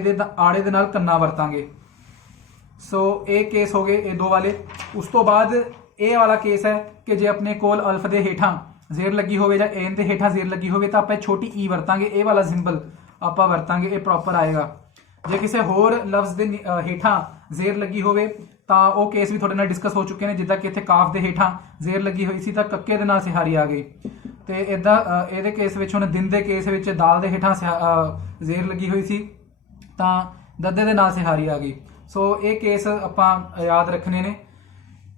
ਦੇ ਨਾਲ ਕੰਨਾ ਵਰਤਾਂਗੇ। ਸੋ ਇਹ ਕੇਸ ਹੋ ਗਏ ਇਹ ਦੋ ਵਾਲੇ। ਉਸ ਤੋਂ ਬਾਅਦ ਇਹ ਵਾਲਾ ਕੇਸ ਹੈ ਕਿ ਜੇ ਆਪਣੇ ਕੋਲ ਅਲਫ ਦੇ ਹੇਠਾਂ ਜ਼ੇਰ ਲੱਗੀ ਹੋਵੇ ਜਾਂ ਐਨ ਦੇ ਹੇਠਾਂ ਜ਼ੇਰ ਲੱਗੀ ਹੋਵੇ ਤਾਂ ਆਪਾਂ ਛੋਟੀ ਈ ਵਰਤਾਂਗੇ। ਇਹ ਵਾਲਾ ਸਿੰਬਲ ਆਪਾਂ ਵਰਤਾਂਗੇ, ਇਹ ਪ੍ਰੋਪਰ ਆਏਗਾ। ਜੇ ਕਿਸੇ ਹੋਰ ਲਫ਼ਜ਼ ਦੇ ਹੇਠਾਂ ਜ਼ੇਰ ਲੱਗੀ ਹੋਵੇ ਤਾਂ ਉਹ ਕੇਸ ਵੀ ਤੁਹਾਡੇ ਨਾਲ ਡਿਸਕਸ ਹੋ ਚੁੱਕੇ ਨੇ, ਜਿੱਦਾਂ ਕਿ ਇੱਥੇ ਕਾਫ ਦੇ ਹੇਠਾਂ ਜ਼ੇਰ ਲੱਗੀ ਹੋਈ ਸੀ ਤਾਂ ਕੱਕੇ ਦੇ ਨਾਲ ਸਿਹਾਰੀ ਆ ਗਈ। ਤੇ ਇਦਾਂ ਇਹਦੇ ਕੇਸ ਵਿੱਚ ਹੁਣ ਦਿਨ ਦੇ ਕੇਸ ਵਿੱਚ ਦਾਲ ਦੇ ਹੇਠਾਂ ਜ਼ੇਰ ਲੱਗੀ ਹੋਈ ਸੀ ਤਾਂ ਦੱਦੇ ਦੇ ਨਾਲ ਸਿਹਾਰੀ ਆ ਗਈ। ਸੋ ਇਹ ਕੇਸ ਆਪਾਂ ਯਾਦ ਰੱਖਣੇ ਨੇ।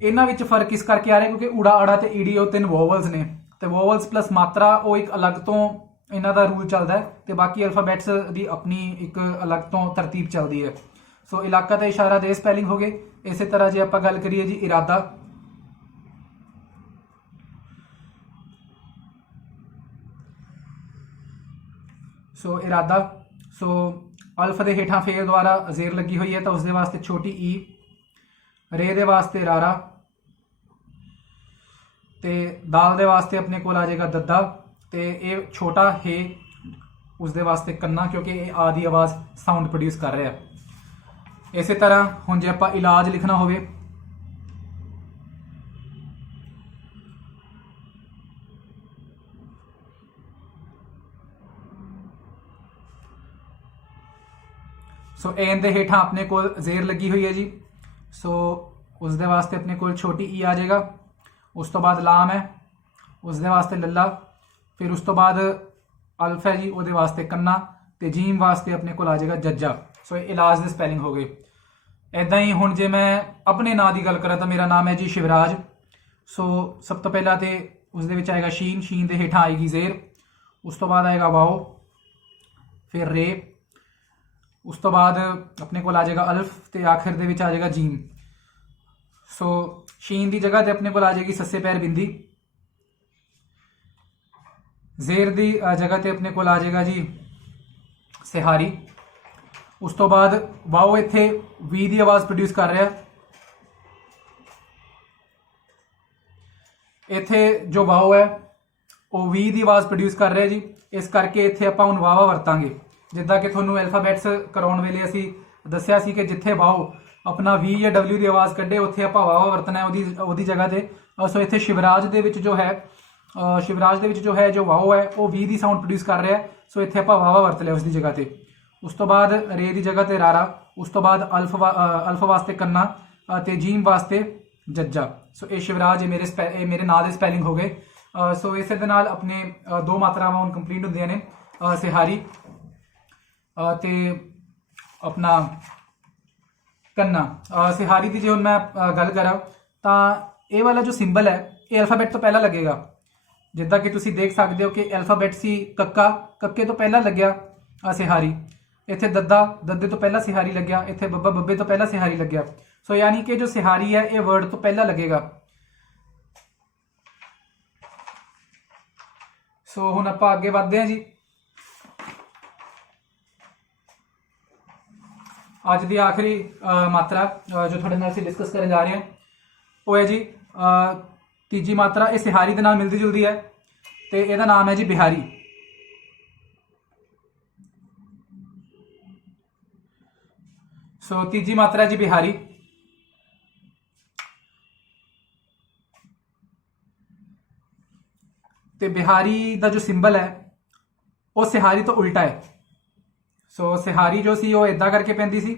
ਇਹਨਾਂ ਵਿੱਚ ਫਰਕ ਇਸ ਕਰਕੇ ਆ ਰਿਹਾ ਕਿਉਂਕਿ ਊੜਾ ਆੜਾ ਤੇ ਈਡੀ ਉਹ ਤਿੰਨ ਵੋਵਲਸ ਨੇ, ਤੇ ਵੋਵਲਸ ਪਲੱਸ ਮਾਤਰਾ ਉਹ ਇੱਕ ਅਲੱਗ ਤੋਂ ਇਹਨਾਂ ਦਾ ਰੂਲ ਚੱਲਦਾ ਹੈ, ਤੇ ਬਾਕੀ ਅਲਫਾਬੈਟਸ ਦੀ ਆਪਣੀ ਇੱਕ ਅਲੱਗ ਤੋਂ ਤਰਤੀਬ ਚੱਲਦੀ ਹੈ। ਸੋ ਇਲਾਕਾ ਤੇ ਇਸ਼ਾਰਾ ਦੇ ਸਪੈਲਿੰਗ ਹੋ ਗਏ। ਇਸੇ ਤਰ੍ਹਾਂ ਜੇ ਆਪਾਂ ਗੱਲ ਕਰੀਏ ਜੀ ਇਰਾਦਾ, ਸੋ ਇਰਾਦਾ, ਸੋ ਅਲਫ ਦੇ ਹੇਠਾਂ ਫੇਰ ਦੁਆਰਾ ਜ਼ੇਰ ਲੱਗੀ ਹੋਈ ਹੈ ਤਾਂ ਉਸ ਦੇ ਵਾਸਤੇ ਛੋਟੀ ਈ, ਰੇ ਦੇ ਵਾਸਤੇ ਰਾਰਾ, ਤੇ ਦਾਲ ਦੇ ਵਾਸਤੇ ਆਪਣੇ ਕੋਲ ਆ ਜਾਏਗਾ ਦੱਦਾ, ਤੇ ਇਹ ਛੋਟਾ ਹੈ ਉਸ ਦੇ ਵਾਸਤੇ ਕੰਨਾ ਕਿਉਂਕਿ ਇਹ ਆ ਦੀ ਆਵਾਜ਼ ਸਾਊਂਡ ਪ੍ਰੋਡਿਊਸ ਕਰ ਰਿਹਾ। ਇਸੇ ਤਰ੍ਹਾਂ ਹੁਣ ਜੇ ਆਪਾਂ ਇਲਾਜ ਲਿਖਣਾ ਹੋਵੇ ਸੋ ਐਨ ਦੇ ਹੇਠਾਂ ਆਪਣੇ ਕੋਲ ਜ਼ੇਰ ਲੱਗੀ ਹੋਈ ਹੈ ਜੀ, ਸੋ ਉਸ ਦੇ ਵਾਸਤੇ ਆਪਣੇ ਕੋਲ ਛੋਟੀ ਈ ਆ ਜਾਏਗਾ। ਉਸ ਤੋਂ ਬਾਅਦ ਲਾਮ ਹੈ, ਉਸ ਦੇ ਵਾਸਤੇ ਲੱਲਾ, ਫਿਰ ਉਸ ਤੋਂ ਬਾਅਦ ਅਲਫ ਹੈ ਜੀ, ਉਹਦੇ ਵਾਸਤੇ ਕੰਨਾ, ਤੇ ਜੀਮ ਵਾਸਤੇ ਆਪਣੇ ਕੋਲ ਆ ਜਾਏਗਾ ਜੱਜਾ। ਸੋ ਇਹ ਇਲਾਜ ਦੇ ਸਪੈਲਿੰਗ ਹੋ ਗਏ। ਇੱਦਾਂ ਹੀ ਹੁਣ ਜੇ ਮੈਂ ਆਪਣੇ ਨਾਂ ਦੀ ਗੱਲ ਕਰਾਂ ਤਾਂ ਮੇਰਾ ਨਾਮ ਹੈ ਜੀ ਸ਼ਿਵਰਾਜ। ਸੋ ਸਭ ਤੋਂ ਪਹਿਲਾਂ ਤੇ ਉਸ ਦੇ ਵਿੱਚ ਆਏਗਾ ਸ਼ੀਨ, ਸ਼ੀਨ ਦੇ ਹੇਠਾਂ ਆਏਗੀ ਜ਼ੇਰ, ਉਸ ਤੋਂ ਬਾਅਦ ਆਏਗਾ ਵਾਓ, ਫਿਰ ਰੇ, ਉਸ ਤੋਂ ਬਾਅਦ ਆਪਣੇ ਕੋਲ ਆ ਜਾਏਗਾ ਅਲਫ ਤੇ ਆਖਿਰ ਦੇ ਵਿੱਚ ਆ ਜਾਏਗਾ ਜੀਮ। ਸੋ ਸ਼ੀਨ ਦੀ ਜਗ੍ਹਾ ਤੇ ਆਪਣੇ ਕੋਲ ਆ ਜਾਏਗੀ ਸੱਸੇ ਪੈਰ ਬਿੰਦੀ, ਜ਼ੇਰ ਦੀ ਜਗ੍ਹਾ ਤੇ ਆਪਣੇ ਕੋਲ ਆ ਜਾਏਗਾ ਜੀ ਸਿਹਾਰੀ। ਉਸ ਤੋਂ ਬਾਅਦ ਵਾਓ ਇੱਥੇ ਵੀ ਦੀ ਆਵਾਜ਼ ਪ੍ਰੋਡਿਊਸ ਕਰ ਰਿਹਾ। ਇੱਥੇ ਜੋ ਵਾਓ ਹੈ ਉਹ ਵੀ ਦੀ ਆਵਾਜ਼ ਪ੍ਰੋਡਿਊਸ ਕਰ ਰਿਹਾ ਜੀ, ਇਸ ਕਰਕੇ ਇੱਥੇ ਆਪਾਂ ਹੁਣ ਵਾਵਾ ਵਰਤਾਂਗੇ। ਜਿੱਦਾਂ ਕਿ ਤੁਹਾਨੂੰ ਐਲਫਾਬੈਟਸ ਕਰਾਉਣ ਵੇਲੇ ਅਸੀਂ ਦੱਸਿਆ ਸੀ ਕਿ ਜਿੱਥੇ ਵਾਓ ਆਪਣਾ ਵੀ ਜਾਂ ਡਬਲਿਊ ਦੀ ਆਵਾਜ਼ ਕੱਢੇ ਉੱਥੇ ਆਪਾਂ ਵਾਵਾ ਵਰਤਣਾ ਹੈ ਉਹਦੀ ਜਗ੍ਹਾ ਤੇ। ਸੋ ਇੱਥੇ ਸ਼ਿਵਰਾਜ ਦੇ ਵਿੱਚ ਜੋ ਹੈ ਜੋ ਵਾਓ ਹੈ ਉਹ ਵੀ ਦੀ ਸਾਊਂਡ ਪ੍ਰੋਡਿਊਸ ਕਰ ਰਿਹਾ, ਸੋ ਇੱਥੇ ਆਪਾਂ ਵਾਵਾ ਵਰਤ ਲਿਆ ਉਸ ਦੀ ਜਗ੍ਹਾ ਤੇ। ਉਸ ਤੋਂ ਬਾਅਦ ਰੇ ਦੀ ਜਗ੍ਹਾ ਤੇ ਰਾਰਾ, ਉਸ ਤੋਂ ਬਾਅਦ ਅਲਫ ਵਾਸਤੇ ਕੰਨਾ ਅਤੇ ਜੀਮ ਵਾਸਤੇ ਜੱਜਾ। ਸੋ ਇਹ ਸ਼ਿਵਰਾਜ ਇਹ ਮੇਰੇ ਨਾਂ ਦੇ ਸਪੈਲਿੰਗ ਹੋ ਗਏ। ਸੋ ਇਸੇ ਦੇ ਨਾਲ ਆਪਣੇ ਦੋ ਮਾਤਰਾਵਾਂ ਹੁਣ ਕੰਪਲੀਟ ਹੁੰਦੀਆਂ ਨੇ, ਸਿਹਾਰੀ ਤੇ ਆਪਣਾ ਕੰਨਾ। ਸਿਹਾਰੀ ਦੀ ਜੇ ਹੁਣ ਮੈਂ ਗੱਲ ਕਰਾਂ ਤਾਂ ਇਹ ਵਾਲਾ ਜੋ ਸਿੰਬਲ ਹੈ ਇਹ ਅਲਫਾਬੈਟ ਤੋਂ ਪਹਿਲਾਂ ਲੱਗੇਗਾ। ਜਿੱਦਾਂ ਕਿ ਤੁਸੀਂ ਦੇਖ ਸਕਦੇ ਹੋ ਕਿ ਅਲਫਾਬੈਟ ਸੀ ਕੱਕਾ, ਕੱਕੇ ਤੋਂ ਪਹਿਲਾਂ ਲੱਗਿਆ ਸਿਹਾਰੀ। ਇੱਥੇ ਦੱਦੇ ਤੋਂ ਪਹਿਲਾਂ ਸਿਹਾਰੀ ਲੱਗਿਆ, ਇੱਥੇ ਬੱਬਾ ਬੱਬੇ ਤੋਂ ਪਹਿਲਾਂ ਸਿਹਾਰੀ ਲੱਗਿਆ। ਸੋ ਯਾਨੀ ਕਿ ਜੋ ਸਿਹਾਰੀ ਹੈ ਇਹ ਵਰਡ ਤੋਂ ਪਹਿਲਾਂ ਲੱਗੇਗਾ। ਸੋ ਹੁਣ ਆਪਾਂ ਅੱਗੇ ਵਧਦੇ ਹਾਂ ਜੀ। ਅੱਜ ਦੀ ਆਖਰੀ ਮਾਤਰਾ ਜੋ ਤੁਹਾਡੇ ਨਾਲ ਅਸੀਂ ਡਿਸਕਸ ਕਰਨ ਜਾ ਰਹੇ ਹਾਂ ਉਹ ਹੈ ਜੀ ਤੀਜੀ ਮਾਤਰਾ। ਇਹ ਸਿਹਾਰੀ ਦੇ ਨਾਲ ਮਿਲਦੀ ਜੁਲਦੀ ਹੈ ਤੇ ਇਹਦਾ ਨਾਮ ਹੈ ਜੀ ਬਿਹਾਰੀ। ਸੋ ਤੀਜੀ ਮਾਤਰਾ ਜੀ ਬਿਹਾਰੀ। ਤੇ ਬਿਹਾਰੀ ਦਾ ਜੋ ਸਿੰਬਲ ਹੈ ਉਹ ਸਿਹਾਰੀ ਤੋਂ ਉਲਟਾ ਹੈ। ਸੋ ਸਿਹਾਰੀ ਜੋ ਸੀ ਉਹ ਇਦਾਂ ਕਰਕੇ ਪੈਂਦੀ ਸੀ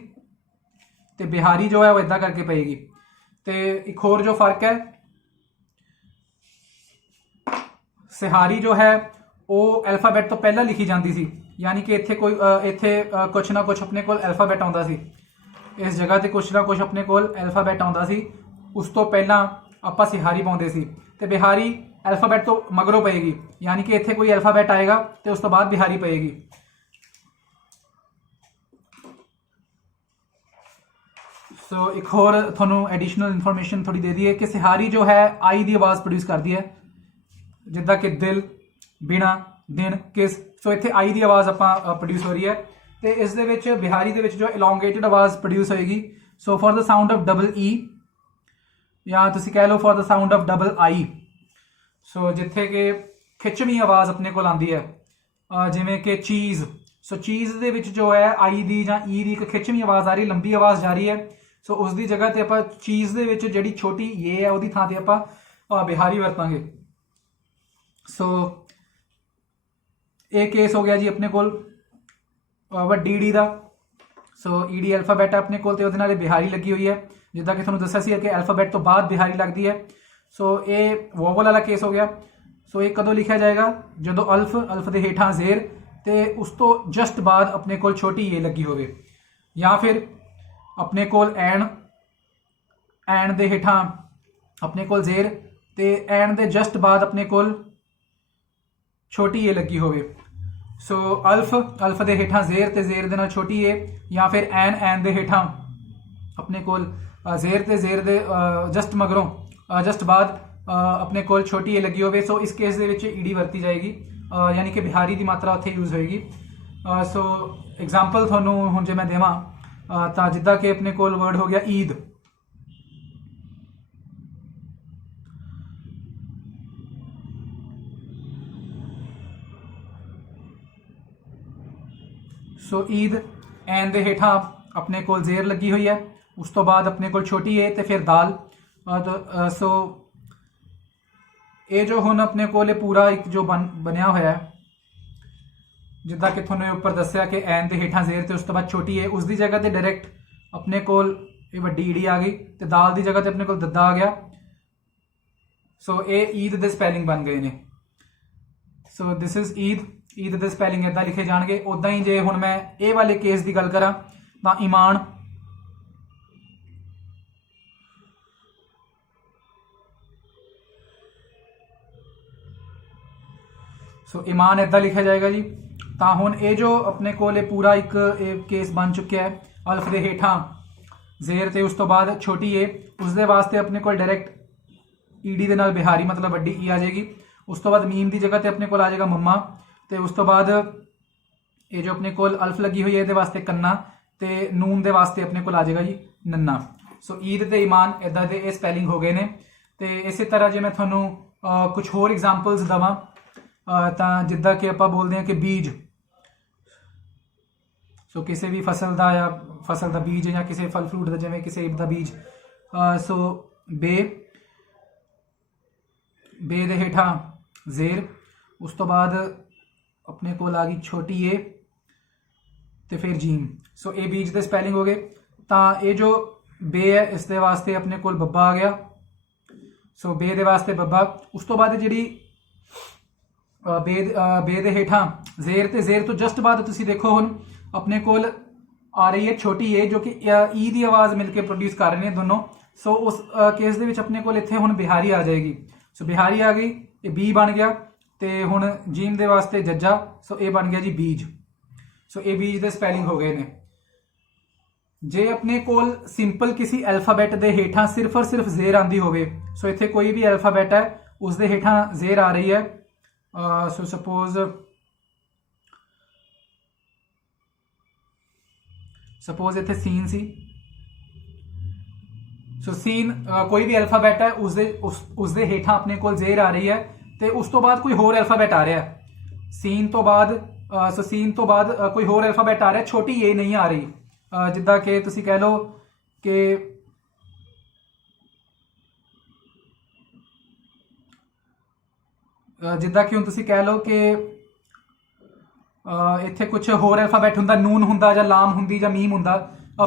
ਤੇ ਬਿਹਾਰੀ ਜੋ ਹੈ ਉਹ ਇਦਾਂ ਕਰਕੇ ਪਏਗੀ। ਤੇ ਇੱਕ ਹੋਰ ਜੋ ਫਰਕ ਹੈ, ਸਿਹਾਰੀ ਜੋ ਹੈ ਉਹ ਅਲਫਾਬੈਟ ਤੋਂ ਪਹਿਲਾਂ ਲਿਖੀ ਜਾਂਦੀ ਸੀ, ਯਾਨੀ ਕਿ ਇੱਥੇ ਕੁਛ ਨਾ ਕੁਛ ਆਪਣੇ ਕੋਲ ਅਲਫਾਬੈਟ ਆਉਂਦਾ ਸੀ, ਇਸ ਜਗ੍ਹਾ ਤੇ ਕੁਛ ਨਾ ਕੁਛ ਆਪਣੇ ਕੋਲ ਅਲਫਾਬੈਟ ਆਉਂਦਾ ਸੀ। ਉਸ ਤੋਂ ਪਹਿਲਾਂ ਆਪਾਂ ਸਿਹਾਰੀ ਪਾਉਂਦੇ ਸੀ ਤੇ ਬਿਹਾਰੀ ਅਲਫਾਬੈਟ ਤੋਂ ਮਗਰੋਂ ਪਏਗੀ, ਯਾਨੀ ਕਿ ਇੱਥੇ ਕੋਈ ਅਲਫਾਬੈਟ ਆਏਗਾ ਤੇ ਉਸ ਤੋਂ ਬਾਅਦ ਬਿਹਾਰੀ ਪਏਗੀ। ਸੋ ਇੱਕ ਹੋਰ ਤੁਹਾਨੂੰ ਐਡੀਸ਼ਨਲ ਇਨਫੋਰਮੇਸ਼ਨ ਥੋੜੀ ਦੇ ਦਈਏ ਕਿ ਸਿਹਾਰੀ ਜੋ ਹੈ ਆਈ ਦੀ ਆਵਾਜ਼ ਪ੍ਰੋਡਿਊਸ ਕਰਦੀ ਹੈ, ਜਿੱਦਾਂ ਕਿ ਦਿਲ, ਬਿਨਾ, ਦਿਨ, ਕਿਸ। ਸੋ ਇੱਥੇ ਆਈ ਦੀ ਆਵਾਜ਼ ਆਪਾਂ ਪ੍ਰੋਡਿਊਸ ਹੋ ਰਹੀ ਹੈ ਤੇ ਇਸ ਦੇ ਵਿੱਚ ਬਿਹਾਰੀ ਦੇ ਵਿੱਚ ਜੋ ਇਲੋਂਗੇਟਡ ਆਵਾਜ਼ ਪ੍ਰੋਡਿਊਸ ਹੋਏਗੀ। So for the sound of double E ਜਾਂ ਤੁਸੀਂ ਕਹਿ ਲਓ for the sound of double I. So ਜਿੱਥੇ ਕਿ ਖਿੱਚਵੀਂ ਆਵਾਜ਼ ਆਪਣੇ ਕੋਲ ਆਉਂਦੀ ਹੈ, ਜਿਵੇਂ ਕਿ ਚੀਜ਼। ਸੋ ਚੀਜ਼ ਦੇ ਵਿੱਚ ਜੋ ਹੈ ਆਈ ਦੀ ਜਾਂ ਈ ਦੀ ਇੱਕ ਖਿੱਚਵੀਂ ਆਵਾਜ਼ ਆ ਰਹੀ, ਲੰਬੀ ਆਵਾਜ਼ ਜਾ ਰਹੀ ਹੈ। ਸੋ ਉਸ ਦੀ ਜਗ੍ਹਾ ਤੇ ਆਪਾਂ ਚੀਜ਼ ਦੇ ਵਿੱਚ ਜਿਹੜੀ ਛੋਟੀ ਇਹ ਹੈ ਉਹਦੀ ਥਾਂ ਤੇ ਆਪਾਂ ਬਿਹਾਰੀ ਵਰਤਾਂਗੇ। ਸੋ ਇਹ ਕੇਸ ਹੋ ਗਿਆ ਜੀ ਆਪਣੇ ਕੋਲ ਵੱਡੀ ਈਡੀ ਦਾ। ਸੋ ਈਡੀ ਅਲਫਾਬੈਟ ਹੈ ਆਪਣੇ ਕੋਲ ਤੇ ਉਹਦੇ ਨਾਲ ਬਿਹਾਰੀ ਲੱਗੀ ਹੋਈ ਹੈ, ਜਿੱਦਾਂ ਕਿ ਤੁਹਾਨੂੰ ਦੱਸਿਆ ਸੀ ਕਿ ਅਲਫਾਬੈਟ ਤੋਂ ਬਾਅਦ ਬਿਹਾਰੀ ਲੱਗਦੀ ਹੈ। ਸੋ ਇਹ ਵੋਵਲ ਵਾਲਾ ਕੇਸ ਹੋ ਗਿਆ। ਸੋ ਇਹ ਕਦੋਂ ਲਿਖਿਆ ਜਾਏਗਾ? ਜਦੋਂ ਅਲਫ ਦੇ ਹੇਠਾਂ ਜ਼ੇਰ ਤੇ ਉਸ ਤੋਂ ਜਸਟ ਬਾਅਦ ਆਪਣੇ ਕੋਲ ਛੋਟੀ ਏ ਲੱਗੀ ਹੋਵੇ, ਜਾਂ ਫਿਰ ਆਪਣੇ ਕੋਲ ਐਣ ਦੇ ਹੇਠਾਂ ਆਪਣੇ ਕੋਲ ਜ਼ੇਰ ਤੇ ਐਣ ਦੇ ਜਸਟ ਬਾਅਦ ਆਪਣੇ ਕੋਲ ਛੋਟੀ ਏ ਲੱਗੀ ਹੋਵੇ। ਸੋ ਅਲਫ ਦੇ ਹੇਠਾਂ ਜ਼ੇਰ ਤੇ ਜ਼ੇਰ ਦੇ ਨਾਲ ਛੋਟੀ ਏ, ਜਾਂ ਫਿਰ ਐਨ ਦੇ ਹੇਠਾਂ ਆਪਣੇ ਕੋਲ ਜ਼ੇਰ ਤੇ ਜ਼ੇਰ ਦੇ ਜਸਟ ਮਗਰੋਂ ਜਸਟ ਬਾਅਦ ਆਪਣੇ ਕੋਲ ਛੋਟੀ ਏ ਲੱਗੀ ਹੋਵੇ। ਸੋ ਇਸ ਕੇਸ ਦੇ ਵਿੱਚ ਈਡੀ ਵਰਤੀ ਜਾਏਗੀ, ਯਾਨੀ ਕਿ ਬਿਹਾਰੀ ਦੀ ਮਾਤਰਾ ਉੱਥੇ ਯੂਜ਼ ਹੋਏਗੀ। ਸੋ ਐਗਜ਼ਾਮਪਲ ਤੁਹਾਨੂੰ ਹੁਣ ਜੇ ਮੈਂ ਦੇਵਾਂ ਤਾਂ ਜਿੱਦਾਂ ਕਿ ਆਪਣੇ ਕੋਲ ਵਰਡ ਹੋ ਗਿਆ ਈਦ। ਸੋ ਈਦ ਐਨ ਦੇ ਹੇਠਾਂ ਆਪਣੇ ਕੋਲ ਜ਼ੇਰ ਲੱਗੀ ਹੋਈ ਹੈ, ਉਸ ਤੋਂ ਬਾਅਦ ਆਪਣੇ ਕੋਲ ਛੋਟੀ ਏ ਤੇ ਫਿਰ ਦਾਲ। ਸੋ ਇਹ ਜੋ ਹੁਣ ਆਪਣੇ ਕੋਲ ਇਹ ਪੂਰਾ ਇੱਕ ਜੋ ਬਣਿਆ ਹੋਇਆ ਹੈ, ਜਿੱਦਾਂ ਕਿ ਤੁਹਾਨੂੰ ਉੱਪਰ ਦੱਸਿਆ ਕਿ ਐਨ ਦੇ ਹੇਠਾਂ ਜ਼ੇਰ ਤੇ ਉਸ ਤੋਂ ਬਾਅਦ ਛੋਟੀ ਏ, ਉਸ ਦੀ ਜਗ੍ਹਾ ਤੇ ਡਾਇਰੈਕਟ ਆਪਣੇ ਕੋਲ ਇਹ ਵੱਡੀ ਈੜੀ ਆ ਗਈ ਤੇ ਦਾਲ ਦੀ ਜਗ੍ਹਾ ਤੇ ਆਪਣੇ ਕੋਲ ਦੱਦਾ ਆ ਗਿਆ। ਸੋ ਇਹ ਈਦ ਦੇ ਸਪੈਲਿੰਗ ਬਣ ਗਏ ਨੇ। ਸੋ ਦਿਸ ਇਜ਼ ਈਦ ਈਦ ਦੇ ਸਪੈਲਿੰਗ ਇਦਾਂ ਲਿਖੇ ਜਾਣਗੇ। ਉਦਾਂ ਹੀ ਜੇ ਹੁਣ ਮੈਂ ਇਹ ਵਾਲੇ ਕੇਸ ਦੀ ਗੱਲ ਕਰਾਂ ਤਾਂ ਈਮਾਨ, ਸੋ ਈਮਾਨ ਇਦਾਂ ਲਿਖਿਆ ਜਾਏਗਾ ਜੀ। ਤਾਂ ਹੁਣ ਇਹ ਜੋ ਆਪਣੇ ਕੋਲ ਇਹ ਪੂਰਾ ਇੱਕ ਇਹ ਕੇਸ ਬਣ ਚੁੱਕਿਆ ਹੈ। ਅਲਫ ਦੇ ਹੇਠਾਂ ਜ਼ੇਰ ਤੇ ਉਸ ਤੋਂ ਬਾਅਦ ਛੋਟੀ ਏ, ਉਸ ਦੇ ਵਾਸਤੇ ਆਪਣੇ ਕੋਲ ਡਾਇਰੈਕਟ ਈਡੀ ਦੇ ਨਾਲ ਬਿਹਾਰੀ ਮਤਲਬ ਵੱਡੀ ਈ ਆ ਜਾਏਗੀ। ਉਸ ਤੋਂ ਬਾਅਦ ਮੀਮ ਦੀ ਜਗ੍ਹਾ ਤੇ ਆਪਣੇ ਕੋਲ ਆ ਜਾਏਗਾ ਮੰਮਾ, ਤੇ ਉਸ ਤੋਂ ਬਾਅਦ ਇਹ ਜੋ ਆਪਣੇ ਕੋਲ ਅਲਫ ਲੱਗੀ ਹੋਈ ਹੈ ਇਹਦੇ ਵਾਸਤੇ ਕੰਨਾ, ਤੇ ਨੂਨ ਦੇ ਵਾਸਤੇ ਆਪਣੇ ਕੋਲ ਆ ਜਾਏਗਾ ਜੀ ਨੰਨਾ। ਸੋ ਈਦ ਤੇ ਈਮਾਨ ਇਦਾਂ ਦੇ ਇਹ ਸਪੈਲਿੰਗ ਹੋ ਗਏ ਨੇ। ਤੇ ਇਸੇ ਤਰ੍ਹਾਂ ਜੇ ਮੈਂ ਤੁਹਾਨੂੰ ਕੁਝ ਹੋਰ ਐਗਜ਼ਾਮਪਲਸ ਦਵਾਂ ਤਾਂ ਜਿੱਦਾਂ ਕਿ ਆਪਾਂ ਬੋਲਦੇ ਹਾਂ ਕਿ ਬੀਜ, ਸੋ ਕਿਸੇ ਵੀ ਫਸਲ ਦਾ ਜਾਂ ਫਸਲ ਦਾ ਬੀਜ ਜਾਂ ਕਿਸੇ ਫਲ ਫਰੂਟ ਦਾ, ਜਿਵੇਂ ਕਿ ਸੇਬ ਦਾ ਬੀਜ। ਸੋ ਬੇ ਦੇ ਹੇਠਾਂ ਜ਼ੇਰ, ਉਸ ਤੋਂ ਬਾਅਦ ਆਪਣੇ ਕੋਲ ਆ ਗਈ ਛੋਟੀ ਏ ਤੇ ਫਿਰ ਜੀਮ। ਸੋ ਇਹ ਬੀਜ ਦੇ ਸਪੈਲਿੰਗ ਹੋ ਗਏ। ਤਾਂ ਇਹ ਜੋ ਬੇ ਹੈ ਇਸ ਦੇ ਵਾਸਤੇ ਆਪਣੇ ਕੋਲ ਬੱਬਾ ਆ ਗਿਆ। ਸੋ ਬੇ ਦੇ ਵਾਸਤੇ ਬੱਬਾ। ਉਸ ਤੋਂ ਬਾਅਦ ਜਿਹੜੀ ਬੇ ਦੇ ਹੇਠਾਂ ਜ਼ੇਰ, ਤੇ ਜ਼ੇਰ ਤੋਂ ਜਸਟ ਬਾਅਦ ਤੁਸੀਂ ਦੇਖੋ ਹੁਣ ਆਪਣੇ ਕੋਲ ਆ ਰਹੀ ਹੈ ਛੋਟੀ ਏ, ਜੋ ਕਿ ਈ ਦੀ ਆਵਾਜ਼ ਮਿਲ ਕੇ ਪ੍ਰੋਡਿਊਸ ਕਰ ਰਹੇ ਨੇ ਦੋਨੋਂ। ਸੋ ਉਸ ਕੇਸ ਦੇ ਵਿੱਚ ਆਪਣੇ ਕੋਲ ਇੱਥੇ ਹੁਣ ਬਿਹਾਰੀ ਆ ਜਾਏਗੀ। ਸੋ ਬਿਹਾਰੀ ਆ ਗਈ, ਇਹ ਬੀ ਬਣ ਗਿਆ। ਤੇ ਹੁਣ ਜੀਮ ਦੇ ਵਾਸਤੇ ਜੱਜਾ, ਸੋ ਇਹ ਬਣ ਗਿਆ ਜੀ ਬੀਜ। ਸੋ ਇਹ ਬੀਜ ਦੇ ਸਪੈਲਿੰਗ ਹੋ ਗਏ ਨੇ। ਜੇ ਆਪਣੇ ਕੋਲ ਸਿੰਪਲ ਕਿਸੇ ਅਲਫਾਬੈਟ ਦੇ ਹੇਠਾਂ ਸਿਰਫ ਔਰ ਸਿਰਫ ਜ਼ੇਰ ਆਂਦੀ ਹੋਵੇ, ਸੋ ਇੱਥੇ ਕੋਈ ਵੀ ਅਲਫਾਬੈਟ ਹੈ ਉਸ ਦੇ ਹੇਠਾਂ ਜ਼ੇਰ ਆ ਰਹੀ ਹੈ। ਸੋ ਸਪੋਜ਼ ਇੱਥੇ ਸੀਨ ਸੀ। ਸੋ ਸੀਨ ਕੋਈ ਵੀ ਅਲਫਾਬੈਟ ਹੈ ਉਸ ਦੇ ਹੇਠਾਂ ਆਪਣੇ ਕੋਲ ਜ਼ੇਰ ਆ ਰਹੀ ਹੈ, ਤੇ ਉਸ ਤੋਂ ਬਾਅਦ ਕੋਈ ਹੋਰ ਅਲਫਾਬੈਟ ਆ ਰਿਹਾ ਸੀਨ ਤੋਂ ਬਾਅਦ। ਸੋ ਸੀਨ ਤੋਂ ਬਾਅਦ ਕੋਈ ਹੋਰ ਅਲਫਾਬੈਟ ਆ ਰਿਹਾ, ਛੋਟੀ ਏ ਨਹੀਂ ਆ ਰਹੀ। ਜਿੱਦਾਂ ਕਿ ਤੁਸੀਂ ਕਹਿ ਲਓ ਕਿ ਹੁਣ ਤੁਸੀਂ ਕਹਿ ਲਓ ਕਿ ਇੱਥੇ ਕੁਝ ਹੋਰ ਅਲਫਾਬੈਟ ਹੁੰਦਾ, ਨੂਨ ਹੁੰਦਾ ਜਾਂ ਲਾਮ ਹੁੰਦੀ ਜਾਂ ਮੀਮ ਹੁੰਦਾ,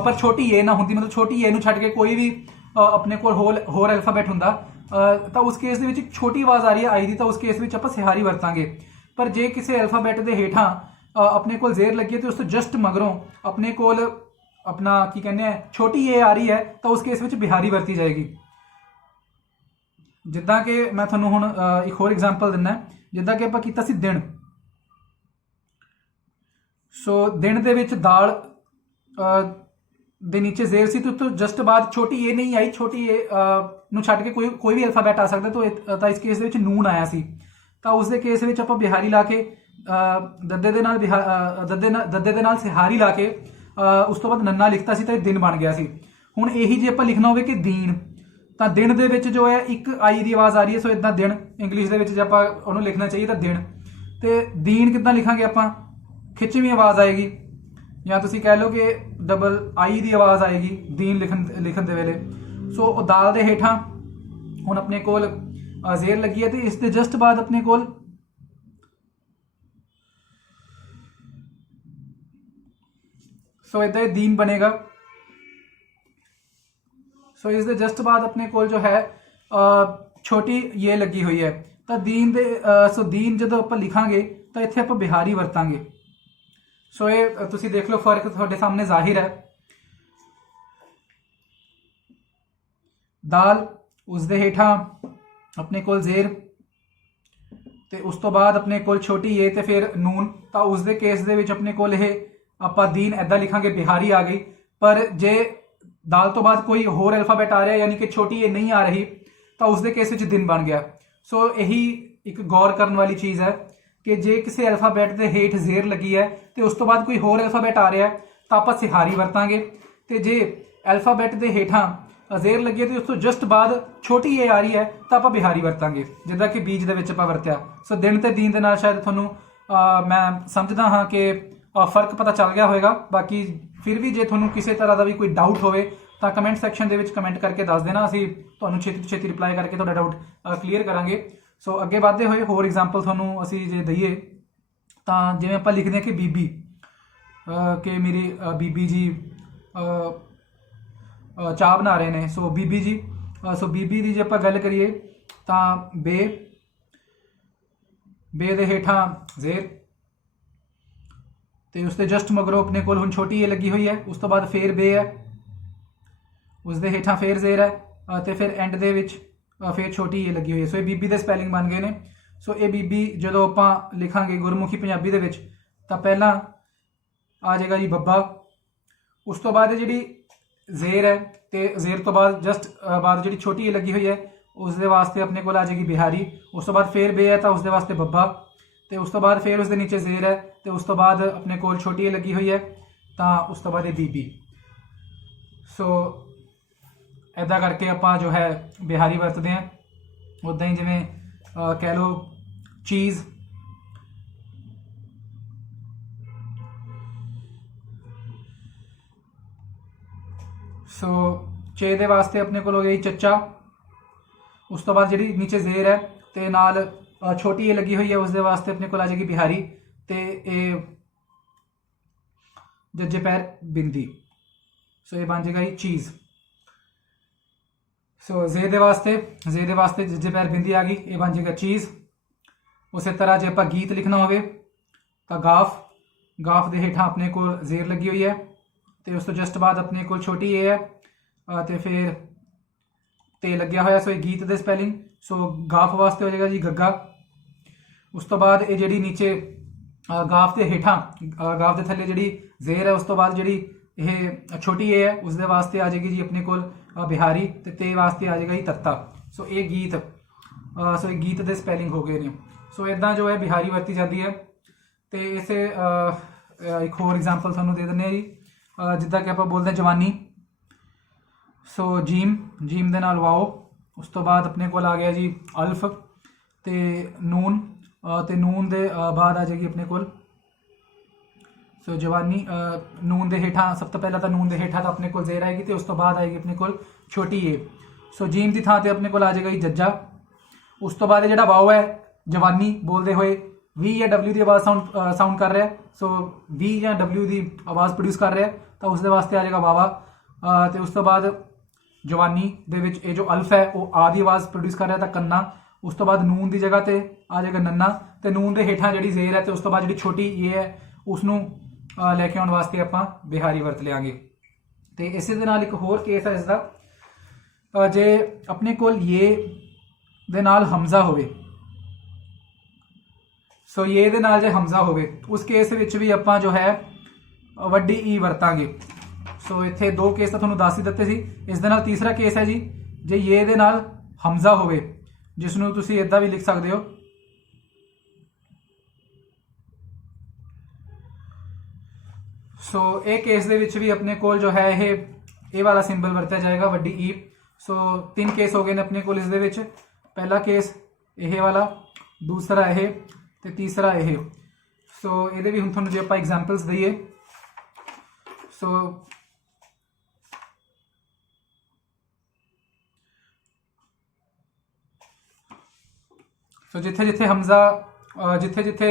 ਪਰ ਛੋਟੀ ਏ ਨਾ ਹੁੰਦੀ, ਮਤਲਬ ਛੋਟੀ ਏ ਨੂੰ ਛੱਡ ਕੇ ਕੋਈ ਵੀ ਆਪਣੇ ਕੋਲ ਹੋਰ ਅਲਫਾਬੈਟ ਹੁੰਦਾ, ਤਾਂ ਉਸ ਕੇਸ ਦੇ ਵਿੱਚ ਇੱਕ ਛੋਟੀ ਆਵਾਜ਼ ਆ ਰਹੀ ਹੈ ਆਈ ਦੀ, ਤਾਂ ਉਸ ਕੇਸ ਵਿੱਚ ਆਪਾਂ ਸਿਹਾਰੀ ਵਰਤਾਂਗੇ। ਪਰ ਜੇ ਕਿਸੇ ਅਲਫਾਬੈਟ ਦੇ ਹੇਠਾਂ ਆਪਣੇ ਕੋਲ ਜ਼ੇਰ ਲੱਗੀ ਹੈ ਤੇ ਉਸ ਤੋਂ ਜਸਟ ਮਗਰੋਂ ਆਪਣੇ ਕੋਲ ਆਪਣਾ ਕੀ ਕਹਿੰਦੇ ਆ ਛੋਟੀ ਏ ਆ ਰਹੀ ਹੈ, ਤਾਂ ਉਸ ਕੇਸ ਵਿੱਚ ਬਿਹਾਰੀ ਵਰਤੀ ਜਾਏਗੀ। ਜਿੱਦਾਂ ਕਿ ਮੈਂ ਤੁਹਾਨੂੰ ਹੁਣ ਇੱਕ ਹੋਰ ਐਗਜ਼ਾਮਪਲ ਦਿੰਦਾ, ਜਿੱਦਾਂ ਕਿ ਆਪਾਂ ਕੀਤਾ ਸੀ ਦਿਨ। ਸੋ ਦਿਨ ਦੇ ਵਿੱਚ ਦਾਲ ਦੇ ਨੀਚੇ ਜ਼ੇਰ ਸੀ, ਤੇ ਉੱਤੋਂ ਜਸਟ ਬਾਅਦ ਛੋਟੀ ਏ ਨਹੀਂ ਆਈ, ਛੋਟੀ ਏ ਨੂੰ ਛੱਡ ਕੇ ਕੋਈ ਵੀ ਅਲਫਾਬੈਟ ਆ ਸਕਦਾ, ਤਾਂ ਇਸ ਕੇਸ ਦੇ ਵਿੱਚ ਨੂਨ ਆਇਆ ਸੀ। ਤਾਂ ਉਸ ਦੇ ਕੇਸ ਵਿੱਚ ਆਪਾਂ ਬਿਹਾਰੀ ਲਾ ਕੇ ਦੱਦੇ ਦੇ ਨਾਲ ਸਿਹਾਰੀ ਲਾ ਕੇ ਉਸ ਤੋਂ ਬਾਅਦ ਨੰਨਾ ਲਿਖਤਾ ਸੀ, ਤਾਂ ਇਹ ਦਿਨ ਬਣ ਗਿਆ ਸੀ। ਹੁਣ ਇਹੀ ਜੇ ਆਪਾਂ ਲਿਖਣਾ ਹੋਵੇ ਕਿ ਦੀਨ, ਤਾਂ ਦਿਨ ਦੇ ਵਿੱਚ ਜੋ ਹੈ ਇੱਕ ਆਈ ਦੀ ਆਵਾਜ਼ ਆ ਰਹੀ ਹੈ। ਸੋ ਇਦਾਂ ਦਿਨ ਇੰਗਲਿਸ਼ ਦੇ ਵਿੱਚ ਜੇ ਆਪਾਂ ਉਹਨੂੰ ਲਿਖਣਾ ਚਾਹੀਏ ਤਾਂ ਦਿਨ, ਤੇ ਦੀਨ ਕਿੱਦਾਂ ਲਿਖਾਂਗੇ ਆਪਾਂ, ਖਿੱਚਵੀਂ ਆਵਾਜ਼ ਆਏਗੀ, ਜਾਂ ਤੁਸੀਂ ਕਹਿ ਲਓ ਕਿ ਡਬਲ ਆਈ ਦੀ ਆਵਾਜ਼ ਆਏਗੀ ਦੀਨ ਲਿਖਣ ਦੇ ਵੇਲੇ। ਸੋ ਉਹ ਦਾਲ ਦੇ ਹੇਠਾਂ ਹੁਣ ਆਪਣੇ ਕੋਲ ਜ਼ੇਰ ਲੱਗੀ ਹੈ, ਤੇ ਇਸ ਦੇ ਜਸਟ ਬਾਅਦ ਆਪਣੇ ਕੋਲ ਸੋ ਇਦਾਂ ਦੀਨ ਬਣੇਗਾ। ਸੋ ਇਸ ਦੇ ਜਸਟ ਬਾਅਦ ਆਪਣੇ ਕੋਲ ਜੋ ਹੈ ਛੋਟੀ ਇਹ ਲੱਗੀ ਹੋਈ ਹੈ, ਤਾਂ ਦੀਨ ਦੇ ਸੋ ਦੀਨ ਜਦੋਂ ਆਪਾਂ ਲਿਖਾਂਗੇ ਤਾਂ ਇੱਥੇ ਆਪਾਂ ਬਿਹਾਰੀ ਵਰਤਾਂਗੇ। ਸੋ ਇਹ ਤੁਸੀਂ ਦੇਖ ਲਓ ਫਰਕ ਤੁਹਾਡੇ ਸਾਹਮਣੇ ਜ਼ਾਹਿਰ ਹੈ। ਦਾਲ, ਉਸ ਦੇ ਹੇਠਾਂ ਆਪਣੇ ਕੋਲ ਜ਼ੇਰ, ਤੇ ਉਸ ਤੋਂ ਬਾਅਦ ਆਪਣੇ ਕੋਲ ਛੋਟੀ ਏ ਤੇ ਫਿਰ ਨੂਨ, ਤਾਂ ਉਸ ਦੇ ਕੇਸ ਦੇ ਵਿੱਚ ਆਪਣੇ ਕੋਲ ਇਹ ਆਪਾਂ ਦੀਨ ਐਦਾਂ ਲਿਖਾਂਗੇ ਬਿਹਾਰੀ ਆ ਗਈ। ਪਰ ਜੇ ਦਾਲ ਤੋਂ ਬਾਅਦ ਕੋਈ ਹੋਰ ਅਲਫਾਬੈਟ ਆ ਰਿਹਾ, ਯਾਨੀ ਕਿ ਛੋਟੀ ਏ ਨਹੀਂ ਆ ਰਹੀ, ਤਾਂ ਉਸ ਦੇ ਕੇਸ ਵਿੱਚ ਦਿਨ ਬਣ ਗਿਆ। ਸੋ ਇਹੀ ਇੱਕ ਗੌਰ ਕਰਨ ਵਾਲੀ ਚੀਜ਼ ਹੈ ਕਿ ਜੇ ਕਿਸੇ ਅਲਫਾਬੈਟ ਦੇ ਹੇਠ ਜ਼ੇਰ ਲੱਗੀ ਹੈ ਤੇ ਉਸ ਤੋਂ ਬਾਅਦ ਕੋਈ ਹੋਰ ਅਲਫਾਬੈਟ ਆ ਰਿਹਾ ਤਾਂ ਆਪਾਂ ਸਿਹਾਰੀ ਵਰਤਾਂਗੇ, ਤੇ ਜੇ ਅਲਫਾਬੈਟ ਦੇ ਹੇਠਾਂ ਜ਼ੇਰ ਲੱਗੀ ਹੈ ਤੇ ਉਸ ਤੋਂ ਜਸਟ ਬਾਅਦ ਛੋਟੀ ਏ ਆ ਰਹੀ ਹੈ ਤਾਂ ਆਪਾਂ ਬਿਹਾਰੀ ਵਰਤਾਂਗੇ, ਜਿੱਦਾਂ ਕਿ ਬੀਜ ਦੇ ਵਿੱਚ ਆਪਾਂ ਵਰਤਿਆ। ਸੋ ਦਿਨ ਤੇ ਦੀਨ ਦੇ ਨਾਲ ਸ਼ਾਇਦ ਤੁਹਾਨੂੰ ਮੈਂ ਸਮਝਦਾ ਹਾਂ ਕਿ ਫਰਕ ਪਤਾ ਚੱਲ ਗਿਆ ਹੋਵੇਗਾ। ਬਾਕੀ ਫਿਰ ਵੀ ਜੇ ਤੁਹਾਨੂੰ ਕਿਸੇ ਤਰ੍ਹਾਂ ਦਾ ਵੀ ਕੋਈ ਡਾਊਟ ਹੋਵੇ ਤਾਂ ਕਮੈਂਟ ਸੈਕਸ਼ਨ ਦੇ ਵਿੱਚ ਕਮੈਂਟ ਕਰਕੇ ਦੱਸ ਦੇਣਾ, ਅਸੀਂ ਤੁਹਾਨੂੰ ਛੇਤੀ ਤੋਂ ਛੇਤੀ ਰਿਪਲਾਈ ਕਰਕੇ ਤੁਹਾਡਾ ਡਾਊਟ ਕਲੀਅਰ ਕਰਾਂਗੇ। ਸੋ ਅੱਗੇ ਵਧਦੇ ਹੋਏ ਹੋਰ ਐਗਜ਼ਾਮਪਲ ਤੁਹਾਨੂੰ ਅਸੀਂ ਜੇ ਦਈਏ ਤਾਂ ਜਿਵੇਂ ਆਪਾਂ ਲਿਖਦੇ ਹਾਂ ਕਿ ਬੀਬੀ, ਕਿ ਮੇਰੀ ਬੀਬੀ ਜੀ ਚਾਹ ਬਣਾ ਰਹੇ ਨੇ, ਸੋ ਬੀਬੀ ਜੀ। ਸੋ ਬੀਬੀ ਦੀ ਜੇ ਆਪਾਂ ਗੱਲ ਕਰੀਏ ਤਾਂ ਬੇ ਦੇ ਹੇਠਾਂ ਜ਼ੇਰ, ਤੇ ਉਸ ਦੇ ਜਸਟ ਮਗਰੋਂ ਆਪਣੇ ਕੋਲ ਹੁਣ ਛੋਟੀ ਏ ਲੱਗੀ ਹੋਈ ਹੈ। ਉਸ ਤੋਂ ਬਾਅਦ ਫੇਰ ਬੇ ਹੈ, ਉਸ ਦੇ ਹੇਠਾਂ ਫੇਰ ਜ਼ੇਰ ਹੈ ਤੇ ਫਿਰ ਐਂਡ ਦੇ ਵਿੱਚ ਫੇਰ ਛੋਟੀ ਏ ਲੱਗੀ ਹੋਈ ਹੈ। ਸੋ ਇਹ ਬੀਬੀ ਦੇ ਸਪੈਲਿੰਗ ਬਣ ਗਏ ਨੇ। ਸੋ ਇਹ ਬੀਬੀ ਜਦੋਂ ਆਪਾਂ ਲਿਖਾਂਗੇ ਗੁਰਮੁਖੀ ਪੰਜਾਬੀ ਦੇ ਵਿੱਚ ਤਾਂ ਪਹਿਲਾਂ ਆ ਜਾਏਗਾ ਜੀ ਬੱਬਾ। ਉਸ ਤੋਂ ਬਾਅਦ ਜਿਹੜੀ ਜ਼ੇਰ ਹੈ ਤੇ ਜ਼ੇਰ ਤੋਂ ਬਾਅਦ ਜਸਟ ਬਾਅਦ ਜਿਹੜੀ ਛੋਟੀ ਏ ਲੱਗੀ ਹੋਈ ਹੈ ਉਸ ਦੇ ਵਾਸਤੇ ਆਪਣੇ ਕੋਲ ਆ ਜਾਏਗੀ ਬਿਹਾਰੀ। ਉਸ ਤੋਂ ਬਾਅਦ ਫੇਰ ਬੇ ਹੈ ਤਾਂ ਉਸ ਦੇ ਵਾਸਤੇ ਬੱਬਾ, ਤੇ ਉਸ ਤੋਂ ਬਾਅਦ ਫੇਰ ਉਸ ਦੇ ਨੀਚੇ ਜ਼ੇਰ ਹੈ ਤੇ ਉਸ ਤੋਂ ਬਾਅਦ ਆਪਣੇ ਕੋਲ ਛੋਟੀ ਏ ਲੱਗੀ ਹੋਈ ਹੈ ਤਾਂ ਉਸ ਤੋਂ ਬਾਅਦ ਇਹ ਬੀਬੀ। ਸੋ ਇੱਦਾਂ ਕਰਕੇ ਆਪਾਂ ਜੋ ਹੈ ਬਿਹਾਰੀ ਵਰਤਦੇ ਹਾਂ। ਉੱਦਾਂ ਹੀ ਜਿਵੇਂ ਕਹਿ ਲਓ ਚੀਜ਼, ਸੋ ਚੇ ਦੇ ਵਾਸਤੇ ਆਪਣੇ ਕੋਲ ਹੋ ਗਈ ਚੱਚਾ। ਉਸ ਤੋਂ ਬਾਅਦ ਜਿਹੜੀ ਨੀਚੇ ਜ਼ੇਰ ਹੈ ਤੇ ਨਾਲ ਛੋਟੀ ਏ ਲੱਗੀ ਹੋਈ ਹੈ ਉਸ ਦੇ ਵਾਸਤੇ ਆਪਣੇ ਕੋਲ ਆ ਜਾਏਗੀ ਬਿਹਾਰੀ ਤੇ ਇਹ ਜੱਜੇ ਪੈਰ ਬਿੰਦੀ। ਸੋ ਇਹ ਬਣ ਜਾਏਗਾ ਜੀ ਚੀਜ਼। ਸੋ ਜ਼ੇ ਦੇ ਵਾਸਤੇ ਜੱਜੇ ਪੈਰ ਬਿੰਦੀ ਆ ਗਈ, ਇਹ ਬਣ ਜਾਏਗਾ ਚੀਜ਼। ਉਸੇ ਤਰ੍ਹਾਂ ਜੇ ਆਪਾਂ ਗੀਤ ਲਿਖਣਾ ਹੋਵੇ ਤਾਂ ਗਾਫ ਦੇ ਹੇਠਾਂ ਆਪਣੇ ਕੋਲ ਜ਼ੇਰ ਲੱਗੀ ਹੋਈ ਹੈ ਤੇ ਉਸ ਤੋਂ ਜਸਟ ਬਾਅਦ ਆਪਣੇ ਕੋਲ ਛੋਟੀ ਏ ਹੈ ਤੇ ਫਿਰ ਤੇ ਲੱਗਿਆ ਹੋਇਆ। ਸੋ ਇਹ ਗੀਤ ਦੇ ਸਪੈਲਿੰਗ। ਸੋ ਗਾਫ ਵਾਸਤੇ ਹੋ ਜਾਏਗਾ ਜੀ ਗੱਗਾ। ਉਸ ਤੋਂ ਬਾਅਦ ਇਹ ਜਿਹੜੀ ਨੀਚੇ ਗਾਫ ਦੇ ਹੇਠਾਂ ਗਾਫ ਦੇ ਥੱਲੇ ਜਿਹੜੀ ਜ਼ੇਰ ਹੈ ਉਸ ਤੋਂ ਬਾਅਦ ਜਿਹੜੀ ਇਹ ਛੋਟੀ ਏ ਹੈ ਉਸ ਦੇ ਵਾਸਤੇ ਆ ਜਾਏਗੀ ਜੀ ਆਪਣੇ ਕੋਲ ਬਿਹਾਰੀ ਤੇ ਵਾਸਤੇ ਆ ਜਾਏਗਾ ਜੀ ਤੱਤਾ। ਸੋ ਇਹ ਗੀਤ ਗੀਤ ਦੇ ਸਪੈਲਿੰਗ ਹੋ ਗਏ ਨੇ। ਸੋ ਇੱਦਾਂ ਜੋ ਹੈ ਬਿਹਾਰੀ ਵਰਤੀ ਜਾਂਦੀ ਹੈ। ਤੇ ਇਸੇ ਇੱਕ ਹੋਰ ਐਗਜ਼ਾਮਪਲ ਤੁਹਾਨੂੰ ਦੇ ਦਿੰਦੇ ਹਾਂ ਜੀ। ਜਿੱਦਾਂ ਕਿ ਆਪਾਂ ਬੋਲਦੇ ਹਾਂ ਜਵਾਨੀ। ਸੋ ਜੀਮ ਦੇ ਨਾਲ ਵਾਓ। ਉਸ ਤੋਂ ਬਾਅਦ ਆਪਣੇ ਕੋਲ ਆ ਗਿਆ ਜੀ ਅਲਫ ਤੇ ਨੂਨ ਤੇ ਨੂਨ ਦੇ ਬਾਅਦ ਆ ਜਾਏਗੀ ਆਪਣੇ ਕੋਲ ਸੋ ਜਵਾਨੀ। ਨੂਨ ਦੇ ਹੇਠਾਂ ਸਭ ਤੋਂ ਪਹਿਲਾਂ ਤਾਂ ਨੂਨ ਦੇ ਹੇਠਾਂ ਤਾਂ ਆਪਣੇ ਕੋਲ ਜ਼ੇਰ ਆਏਗੀ ਤੇ ਉਸ ਤੋਂ ਬਾਅਦ ਆਏਗੀ ਆਪਣੇ ਕੋਲ ਛੋਟੀ ਏ। ਸੋ ਜੀਮ ਦੀ ਥਾਂ ਤੇ ਆਪਣੇ ਕੋਲ ਆ ਜਾਏਗਾ ਜੀ ਜੱਜਾ। ਉਸ ਤੋਂ ਬਾਅਦ ਜਿਹੜਾ ਵਾਓ ਹੈ ਜਵਾਨੀ ਬੋਲਦੇ ਹੋਏ ਵੀ ਜਾਂ ਡਬਲਿਊ ਦੀ ਆਵਾਜ਼ ਸਾਊਂਡ ਕਰ ਰਿਹਾ। ਸੋ ਵੀ ਜਾਂ ਡਬਲਿਊ ਦੀ ਆਵਾਜ਼ ਪ੍ਰੋਡਿਊਸ ਕਰ ਰਿਹਾ ਤਾਂ ਉਸ ਦੇ ਵਾਸਤੇ ਆ ਜਾਏਗਾ ਵਾਵਾ। ਤੇ ਉਸ ਤੋਂ ਬਾਅਦ ਜਵਾਨੀ ਦੇ ਵਿੱਚ ਇਹ ਜੋ ਅਲਫ ਹੈ ਉਹ ਆ ਦੀ ਆਵਾਜ਼ ਪ੍ਰੋਡਿਊਸ ਕਰ ਰਿਹਾ ਤਾਂ ਕੰਨਾ। ਉਸ ਤੋਂ ਬਾਅਦ ਨੂਨ ਦੀ ਜਗ੍ਹਾ ਤੇ ਆ ਜਾਏਗਾ ਨੰਨਾ ਤੇ ਨੂਨ ਦੇ ਹੇਠਾਂ ਜਿਹੜੀ ਜ਼ੇਰ ਹੈ ਤੇ ਉਸ ਤੋਂ ਬਾਅਦ ਜਿਹੜੀ ਛੋਟੀ ਏ ਹੈ ਉਸ ਨੂੰ ਲੈ ਕੇ ਆਉਣ ਵਾਸਤੇ ਆਪਾਂ ਬਿਹਾਰੀ ਵਰਤ ਲਿਆਂਗੇ। ਤੇ ਇਸੇ ਦੇ ਨਾਲ ਇੱਕ ਹੋਰ ਕੇਸ ਹੈ ਇਸ ਦਾ। ਜੇ ਆਪਣੇ ਕੋਲ ਇਹ ਦੇ ਨਾਲ ਹਮਜ਼ਾ ਹੋਵੇ, ਸੋ ਇਹ ਦੇ ਨਾਲ ਜੇ ਹਮਜ਼ਾ ਹੋਵੇ ਉਸ ਕੇਸ ਵਿੱਚ ਵੀ ਆਪਾਂ ਜੋ ਹੈ ਵੱਡੀ ਈ ਵਰਤਾਂਗੇ। ਸੋ ਇੱਥੇ ਦੋ ਕੇਸ ਤਾਂ ਤੁਹਾਨੂੰ ਦੱਸ ਹੀ ਦਿੱਤੇ ਸੀ। ਇਸ ਦੇ ਨਾਲ ਤੀਸਰਾ ਕੇਸ ਹੈ ਜੀ ਜੇ ਇਹ ਦੇ ਨਾਲ ਹਮਜ਼ਾ ਹੋਵੇ, ਜਿਸ ਨੂੰ ਤੁਸੀਂ ਇੱਦਾਂ ਵੀ ਲਿਖ ਸਕਦੇ ਹੋ ਸੋ ਇਹ ਕੇਸ ਦੇ ਵਿੱਚ ਵੀ ਆਪਣੇ ਕੋਲ ਜੋ ਹੈ ਇਹ ਵਾਲਾ ਸਿੰਬਲ ਵਰਤਿਆ ਜਾਏਗਾ ਵੱਡੀ ਈ। ਸੋ ਤਿੰਨ ਕੇਸ ਹੋ ਗਏ ਨੇ ਆਪਣੇ ਕੋਲ ਇਸ ਦੇ ਵਿੱਚ। ਪਹਿਲਾ ਕੇਸ ਇਹ ਵਾਲਾ, ਦੂਸਰਾ ਇਹ ਤੇ ਤੀਸਰਾ ਇਹ। ਸੋ ਇਹਦੇ ਵੀ ਹੁਣ ਤੁਹਾਨੂੰ ਜੇ ਆਪਾਂ ਐਗਜ਼ਾਮਪਲਸ ਦਈਏ ਸੋ ਜਿੱਥੇ ਜਿੱਥੇ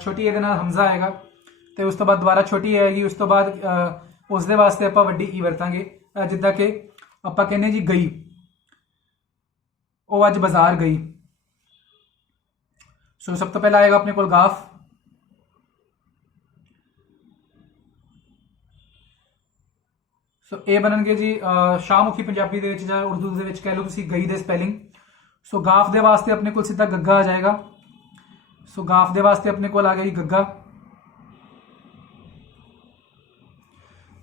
ਛੋਟੀ ਏ ਦੇ ਨਾਲ ਹਮਜ਼ਾ ਆਏਗਾ ਤੇ ਉਸ ਤੋਂ ਬਾਅਦ ਦੁਬਾਰਾ ਛੋਟੀ ਆਏਗੀ, ਉਸ ਤੋਂ ਬਾਅਦ ਉਸ ਦੇ ਵਾਸਤੇ ਆਪਾਂ ਵੱਡੀ ਈ ਵਰਤਾਂਗੇ। ਜਿੱਦਾਂ ਕਿ ਆਪਾਂ ਕਹਿੰਦੇ ਜੀ ਗਈ, ਉਹ ਅੱਜ ਬਾਜ਼ਾਰ ਗਈ। ਸੋ ਸਭ ਤੋਂ ਪਹਿਲਾਂ ਆਏਗਾ ਆਪਣੇ ਕੋਲ ਗਾਫ। ਸੋ ਇਹ ਬਣਨਗੇ ਜੀ ਸ਼ਾਹਮੁਖੀ ਪੰਜਾਬੀ ਦੇ ਵਿੱਚ ਜਾਂ ਉਰਦੂ ਦੇ ਵਿੱਚ ਕਹਿ ਲਓ ਤੁਸੀਂ ਗਈ ਦੇ ਸਪੈਲਿੰਗ। ਸੋ ਗਾਫ ਦੇ ਵਾਸਤੇ ਆਪਣੇ ਕੋਲ ਸਿੱਧਾ ਗੱਗਾ ਆ ਜਾਏਗਾ। ਸੋ ਗਾਫ ਦੇ ਵਾਸਤੇ ਆਪਣੇ ਕੋਲ ਆ ਗਿਆ ਜੀ ਗੱਗਾ।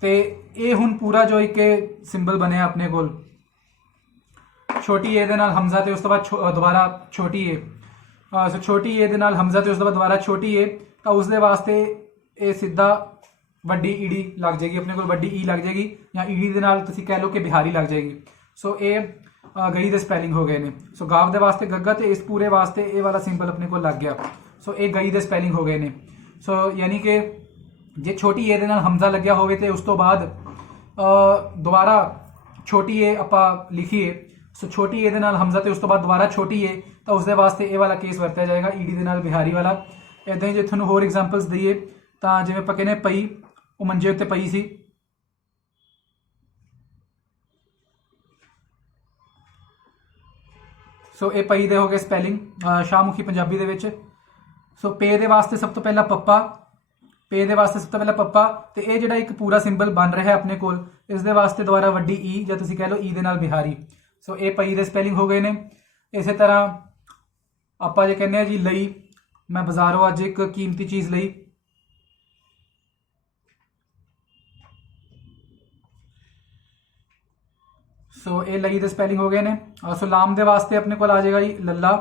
ਤੇ ਇਹ ਹੁਣ ਪੂਰਾ ਜੋ ਇੱਕ ਸਿੰਬਲ ਬਣਿਆ ਆਪਣੇ ਕੋਲ ਛੋਟੀ ਏ ਦੇ ਨਾਲ ਹਮਜ਼ਾ ਤੇ ਉਸ ਤੋਂ ਬਾਅਦ ਦੁਬਾਰਾ ਛੋਟੀ ਏ। ਸੋ ਛੋਟੀ ਏ ਦੇ ਨਾਲ ਹਮਜ਼ਾ ਤੇ ਉਸ ਤੋਂ ਬਾਅਦ ਦੁਬਾਰਾ ਛੋਟੀ ਏ ਤਾਂ ਉਸ ਦੇ ਵਾਸਤੇ ਇਹ ਸਿੱਧਾ ਵੱਡੀ ਈੜੀ ਲੱਗ ਜਾਏਗੀ ਆਪਣੇ ਕੋਲ, ਵੱਡੀ ਈ ਲੱਗ ਜਾਏਗੀ ਜਾਂ ਈੜੀ ਦੇ ਨਾਲ ਤੁਸੀਂ ਕਹਿ ਲਓ ਕਿ ਬਿਹਾਰੀ ਲੱਗ ਜਾਏਗੀ। ਸੋ ਇਹ ਗਈ ਦੇ ਸਪੈਲਿੰਗ ਹੋ ਗਏ ਨੇ। ਸੋ ਗਾਫ ਦੇ ਵਾਸਤੇ ਗੱਗਾ ਤੇ ਇਸ ਪੂਰੇ ਵਾਸਤੇ ਇਹ ਵਾਲਾ ਸਿੰਬਲ ਆਪਣੇ ਕੋਲ ਲੱਗ ਗਿਆ। ਸੋ ਇਹ ਗਈ ਦੇ ਸਪੈਲਿੰਗ ਹੋ ਗਏ ਨੇ। ਸੋ ਯਾਨੀ ਕਿ ਜੇ ਛੋਟੀ ਏ ਦੇ ਨਾਲ ਹਮਜ਼ਾ ਲੱਗਿਆ ਹੋਵੇ ਤੇ ਉਸ ਤੋਂ ਬਾਅਦ ਦੁਬਾਰਾ ਛੋਟੀ ਏ ਆਪਾਂ ਲਿਖੀਏ, ਸੋ ਛੋਟੀ ਏ ਦੇ ਨਾਲ ਹਮਜ਼ਾ ਤੇ ਉਸ ਤੋਂ ਬਾਅਦ ਦੁਬਾਰਾ ਛੋਟੀ ਏ ਤਾਂ ਉਸ ਦੇ ਵਾਸਤੇ ਇਹ ਵਾਲਾ ਕੇਸ ਵਰਤਿਆ ਜਾਏਗਾ ਈਡੀ ਦੇ ਨਾਲ ਬਿਹਾਰੀ ਵਾਲਾ। ਇੱਦਾਂ ਹੀ ਜੇ ਤੁਹਾਨੂੰ ਹੋਰ ਐਗਜ਼ਾਮਪਲਸ ਦਈਏ ਤਾਂ ਜਿਵੇਂ ਆਪਾਂ ਕਹਿੰਦੇ ਪਈ, ਉਹ ਮੰਜੇ ਉੱਤੇ ਪਈ ਸੀ। ਸੋ ਇਹ ਪਈ ਦੇ ਹੋ ਗਏ ਸਪੈਲਿੰਗ ਸ਼ਾਹਮੁਖੀ ਪੰਜਾਬੀ ਦੇ ਵਿੱਚ। ਸੋ ਪੇ ਦੇ ਵਾਸਤੇ ਸਭ ਤੋਂ ਪਹਿਲਾਂ ਪੱਪਾ, ਪੇ ਦੇ ਵਾਸਤੇ ਸਭ ਤੋਂ ਪਹਿਲਾਂ ਪੱਪਾ, ਤੇ ਇਹ ਜਿਹੜਾ ਇੱਕ ਪੂਰਾ ਸਿੰਬਲ ਬਣ ਰਿਹਾ ਆਪਣੇ ਕੋਲ, ਇਸ ਦੇ ਵਾਸਤੇ ਦੁਬਾਰਾ ਵੱਡੀ ਈ, ਜਾਂ ਤੁਸੀਂ ਕਹਿ ਲਓ ਈ ਦੇ ਨਾਲ ਬਿਹਾਰੀ। ਸੋ ਇਹ ਪਈ ਦੇ ਸਪੈਲਿੰਗ ਹੋ ਗਏ ਨੇ। ਇਸੇ ਤਰ੍ਹਾਂ ਆਪਾਂ ਜੇ ਕਹਿੰਦੇ ਆ ਜੀ ਲਈ, ਮੈਂ ਬਾਜ਼ਾਰੋਂ ਅੱਜ ਇੱਕ ਕੀਮਤੀ ਚੀਜ਼ ਲਈ, ਸੋ ਇਹ ਲਈ ਦੇ ਸਪੈਲਿੰਗ ਹੋ ਗਏ ਨੇ। ਸੋ ਲਾਮ ਦੇ ਵਾਸਤੇ ਆਪਣੇ ਕੋਲ ਆ ਜਾਏਗਾ ਜੀ ਲੱਲਾ।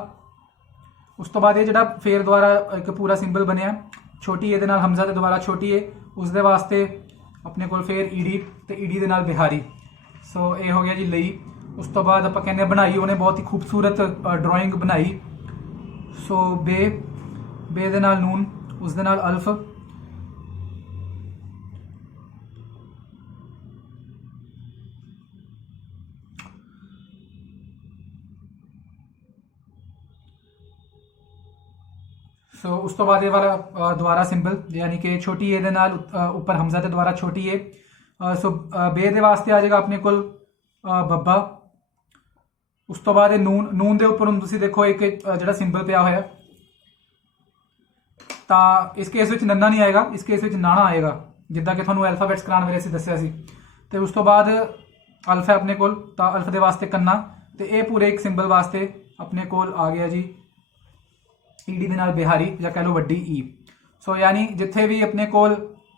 ਉਸ ਤੋਂ ਬਾਅਦ ਇਹ ਜਿਹੜਾ ਫੇਰ ਦੁਆਰਾ ਇੱਕ ਪੂਰਾ ਸਿੰਬਲ ਬਣਿਆ, ਛੋਟੀ ਏ ਦੇ ਨਾਲ ਹਮਜ਼ਾ ਤੇ ਦੁਬਾਰਾ ਛੋਟੀ ਏ, ਉਸ ਦੇ ਵਾਸਤੇ ਆਪਣੇ ਕੋਲ ਫੇਰ ਈਡੀ, ਤੇ ਈਡੀ ਦੇ ਨਾਲ ਬਿਹਾਰੀ। ਸੋ ਇਹ ਹੋ ਗਿਆ ਜੀ ਲਈ। ਉਸ ਤੋਂ ਬਾਅਦ ਆਪਾਂ ਕਹਿੰਦੇ ਬਣਾਈ, ਉਹਨੇ ਬਹੁਤ ਹੀ ਖੂਬਸੂਰਤ ਡਰਾਇੰਗ ਬਣਾਈ। ਸੋ ਬੇ ਦੇ ਨਾਲ ਨੂਨ, ਉਸ ਦੇ ਨਾਲ ਅਲਫ, ਸੋ ਉਸ ਤੋਂ ਬਾਅਦ ਇਹ ਵਾਲਾ ਦੁਆਰਾ ਸਿੰਬਲ, ਯਾਨੀ ਕਿ ਛੋਟੀ ਏ ਦੇ ਨਾਲ ਉੱਪਰ ਹਮਜ਼ਾ ਤੇ ਦੁਆਰਾ ਛੋਟੀ ਏ। ਸੋ ਬੇ ਦੇ ਵਾਸਤੇ ਆ ਜਾਏਗਾ ਆਪਣੇ ਕੋਲ ਬੱਬਾ। ਉਸ ਤੋਂ ਬਾਅਦ ਇਹ ਨੂਨ ਦੇ ਉੱਪਰ ਹੁਣ ਤੁਸੀਂ ਦੇਖੋ ਇੱਕ ਜਿਹੜਾ ਸਿੰਬਲ ਪਿਆ ਹੋਇਆ, ਤਾਂ ਇਸ ਕੇਸ ਵਿੱਚ ਨੰਨਾ ਨਹੀਂ ਆਏਗਾ, ਇਸ ਕੇਸ ਵਿੱਚ ਨਾਣਾ ਆਏਗਾ, ਜਿੱਦਾਂ ਕਿ ਤੁਹਾਨੂੰ ਐਲਫਾਬੈਟਸ ਕਰਾਉਣ ਵੇਲੇ ਅਸੀਂ ਦੱਸਿਆ ਸੀ। ਤੇ ਉਸ ਤੋਂ ਬਾਅਦ ਅਲਫ ਹੈ ਆਪਣੇ ਕੋਲ, ਤਾਂ ਅਲਫ ਦੇ ਵਾਸਤੇ ਕੰਨਾ, ਤੇ ਇਹ ਪੂਰੇ ਇੱਕ ਸਿੰਬਲ ਵਾਸਤੇ ਆਪਣੇ ਕੋਲ ਆ ਗਿਆ ਜੀ ਈਡੀ ਦੇ ਨਾਲ ਬਿਹਾਰੀ, ਜਾਂ ਕਹਿ ਲਓ ਵੱਡੀ ਈ। ਸੋ ਯਾਨੀ ਜਿੱਥੇ ਵੀ ਆਪਣੇ ਕੋਲ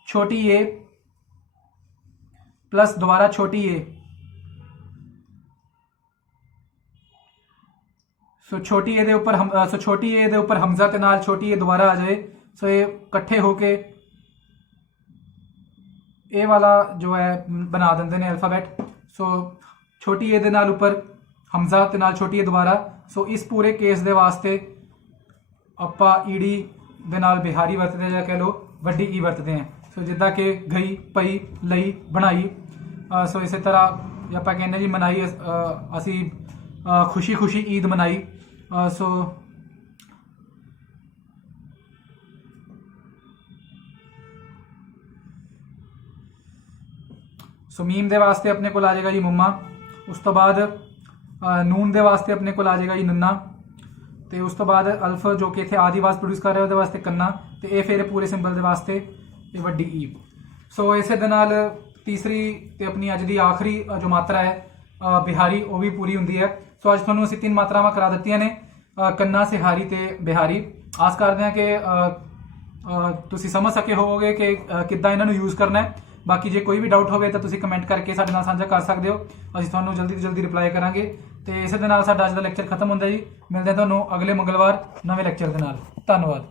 ਛੋਟੀ ਏ ਪਲੱਸ ਦੁਬਾਰਾ ਛੋਟੀ ਏ, ਸੋ ਛੋਟੀ ਏ ਦੇ ਉੱਪਰ ਹਮਜ਼ਾ ਤੇ ਨਾਲ ਛੋਟੀ ਏ ਦੁਬਾਰਾ ਆ ਜਾਏ, ਸੋ ਇਹ ਇਕੱਠੇ ਹੋ ਕੇ ਇਹ ਵਾਲਾ ਜੋ ਹੈ ਬਣਾ ਦਿੰਦੇ ਨੇ ਅਲਫਾਬੈਟ। ਸੋ ਛੋਟੀ ਏ ਦੇ ਨਾਲ ਉੱਪਰ ਹਮਜ਼ਾ ਤੇ ਨਾਲ ਛੋਟੀ ਏ ਦੁਬਾਰਾ। ਸੋ ਇਸ ਪੂਰੇ ਕੇਸ ਦੇ ਵਾਸਤੇ ਆਪਾਂ ਈਡੀ ਦੇ ਨਾਲ ਬਿਹਾਰੀ ਵਰਤਦੇ, ਜਾਂ ਕਹਿ ਲਓ ਵੱਡੀ ਈ ਵਰਤਦੇ ਹਾਂ। ਸੋ ਜਿੱਦਾਂ ਕਿ ਗਈ, ਪਈ, ਲਈ, ਬਣਾਈ। ਸੋ ਇਸੇ ਤਰ੍ਹਾਂ ਜੇ ਆਪਾਂ ਕਹਿੰਦੇ ਜੀ ਮਨਾਈ, ਅਸੀਂ ਖੁਸ਼ੀ ਈਦ ਮਨਾਈ। ਸੋ ਮੀਮ ਦੇ ਵਾਸਤੇ ਆਪਣੇ ਕੋਲ ਆ ਜਾਏਗਾ ਜੀ ਮੰਮਾ। ਉਸ ਤੋਂ ਬਾਅਦ ਨੂਨ ਦੇ ਵਾਸਤੇ ਆਪਣੇ ਕੋਲ ਆ ਜਾਏਗਾ ਜੀ ਨੰਨਾ, ਤੇ ਉਸ ਤੋਂ ਬਾਅਦ ਅਲਫ ਜੋ ਕਿ ਇੱਥੇ ਆਦੀ ਆਵਾਜ਼ ਪ੍ਰੋਡਿਊਸ ਕਰ ਰਿਹਾ ਉਹਦੇ ਵਾਸਤੇ ਕੰਨਾ, ਤੇ ਇਹ ਫਿਰ ਪੂਰੇ ਸਿੰਬਲ ਦੇ ਵਾਸਤੇ ਇਹ ਵੱਡੀ ਈ। ਸੋ ਇਸੇ ਦੇ ਨਾਲ ਤੀਸਰੀ ਤੇ ਆਪਣੀ ਅੱਜ ਦੀ ਆਖਰੀ ਜੋ ਮਾਤਰਾ ਹੈ ਬਿਹਾਰੀ, ਉਹ ਵੀ ਪੂਰੀ ਹੁੰਦੀ ਹੈ। ਸੋ ਅੱਜ ਤੁਹਾਨੂੰ ਅਸੀਂ 3 ਮਾਤਰਾਵਾਂ ਕਰਾ ਦਿੱਤੀਆਂ ਨੇ, ਕੰਨਾ, ਸਿਹਾਰੀ ਤੇ ਬਿਹਾਰੀ। ਆਸ ਕਰਦੇ ਹਾਂ ਕਿ ਤੁਸੀਂ ਸਮਝ ਸਕੇ ਹੋਵੋਗੇ ਕਿ ਕਿੱਦਾਂ ਇਹਨਾਂ ਨੂੰ ਯੂਜ਼ ਕਰਨਾ ਹੈ। ਬਾਕੀ ਜੇ ਕੋਈ ਵੀ ਡਾਊਟ ਹੋਵੇ ਤਾਂ ਤੁਸੀਂ ਕਮੈਂਟ ਕਰਕੇ ਸਾਡੇ ਨਾਲ ਸਾਂਝਾ ਕਰ ਸਕਦੇ ਹੋ, ਅਸੀਂ ਤੁਹਾਨੂੰ ਜਲਦੀ ਤੋਂ ਜਲਦੀ ਰਿਪਲਾਈ ਕਰਾਂਗੇ। ਤੇ ਇਸੇ ਦੇ ਨਾਲ ਸਾਡਾ ਅੱਜ ਦਾ ਲੈਕਚਰ ਖਤਮ ਹੁੰਦਾ ਜੀ। ਮਿਲਦੇ ਹਾਂ ਤੁਹਾਨੂੰ ਅਗਲੇ ਮੰਗਲਵਾਰ ਨਵੇਂ ਲੈਕਚਰ ਦੇ ਨਾਲ। ਧੰਨਵਾਦ।